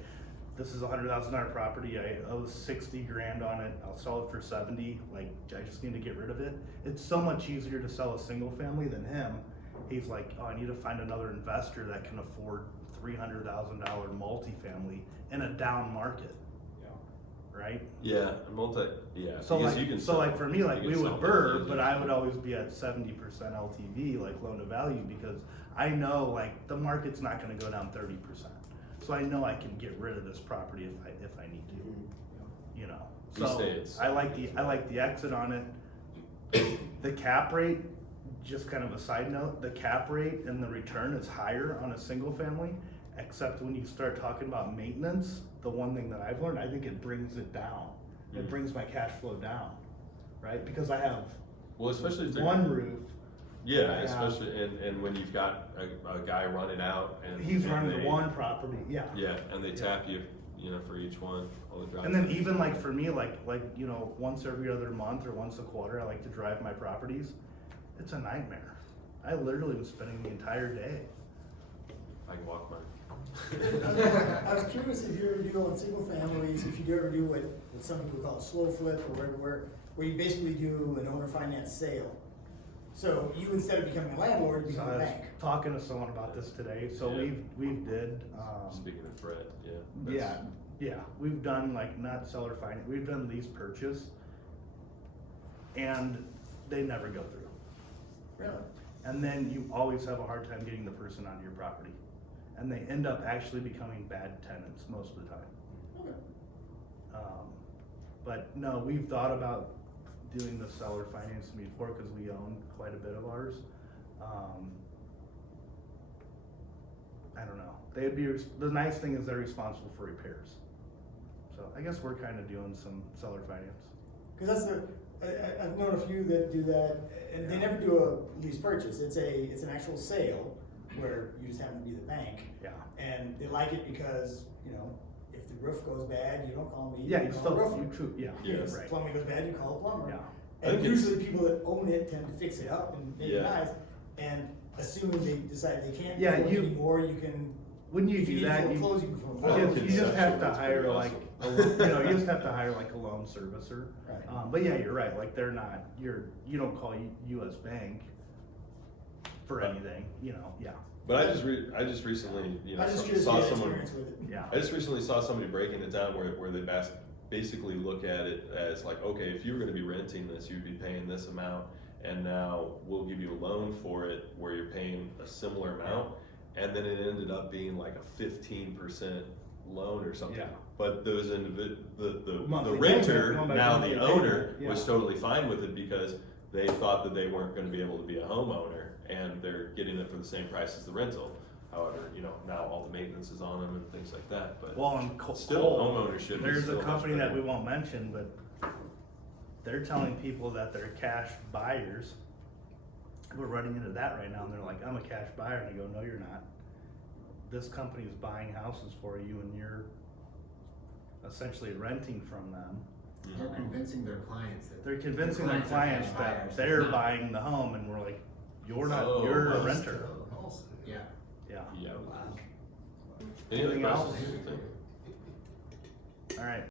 this is a $100,000 property, I owe 60 grand on it, I'll sell it for 70. Like I just need to get rid of it. It's so much easier to sell a single family than him. He's like, oh, I need to find another investor that can afford $300,000 multifamily in a down market. Right? Yeah, yeah. So because like, you can so sell- like for me, like you we can would sell burr, both but ways. I would always be at 70% LTV, like loan to value, because I know like the market's not gonna go down 30%. So I know I can get rid of this property if I need to, you know. You So stay at I like the exit on it. The cap rate, just kind of a side note, the cap rate and the return is higher on a single family, except when you start talking about maintenance, the one thing that I've learned, I think it brings it down. It brings my cash flow down, right? Because I have Well, especially if they're- one roof. Yeah, I have- especially and when you've got a guy running out and He's and running they- one property, yeah. Yeah, and they tap you, for each one, all the drive. And then even like for me, like, you know, once every other month or once a quarter, I like to drive my properties. It's a nightmare. I literally was spending the entire day. I can walk mine. I was curious if you ever do on single families, if you ever do what some people call a slow flip, or where you basically do an owner finance sale. So you, instead of becoming a landlord, you So become I a was bank. talking to someone about this today. So Yeah. we've did, Speaking of Brett, yeah, we've done like not seller finance, we've done lease purchase, and they never go through. Really? And then you always have a hard time getting the person onto your property, and they end up actually becoming bad tenants most of the time. Okay. But no, we've thought about doing the seller financing before because we own quite a bit of ours. I don't know. They'd be, the nice thing is they're responsible for repairs. So I guess we're kind of doing some seller finance. Cause that's I've known a few that do that, and they never do a lease purchase. It's an actual sale where you just happen to be the bank. Yeah. And they like it because, you know, if the roof goes bad, you don't call me. Yeah, you call still, the roofer. you true, yeah. Yeah, If right. plumbing goes bad, you call a plumber. Yeah. I And think it's- usually people that own it tend to fix it up and make it Yeah. nice. And assuming they decide they can't Yeah, afford you- it anymore, you can. When you if do need that, to you, foreclose, you can foreclose. Well, you just have to conceptually, it's hire pretty like, you just have to hire like a loan servicer. Right. But yeah, you're right, like they're not, you don't call US Bank for anything, you know, yeah, But I just recently, I'm just curious saw if you had someone. experience with it. yeah. I just recently saw somebody breaking it down where they basically look at it as like, okay, if you were gonna be renting this, you'd be paying this amount, and now we'll give you a loan for it where you're paying a similar amount, and then it ended up being like a 15% loan or something. Yeah. But those the Monthly renter, payment, going by now monthly the owner, payment, yeah. was totally fine with it because they thought that they weren't gonna be able to be a homeowner, and they're getting it for the same price as the rental. However, you know, now all the maintenance is on them and things like that, but Well, and still, homeownership is there's still a much company that better. we won't mention, but they're telling people that they're cash buyers. We're running into that right now, and they're like, I'm a cash buyer, and I go, no, you're not. This company is buying houses for you, and you're essentially renting from them. They're convincing their clients that. They're convincing their are clients cash that buyers. they're Not- buying the home, and we're like, you're not, Oh, you're a most renter. Yeah. Yeah. Yeah. Any other Anything else? questions? All right.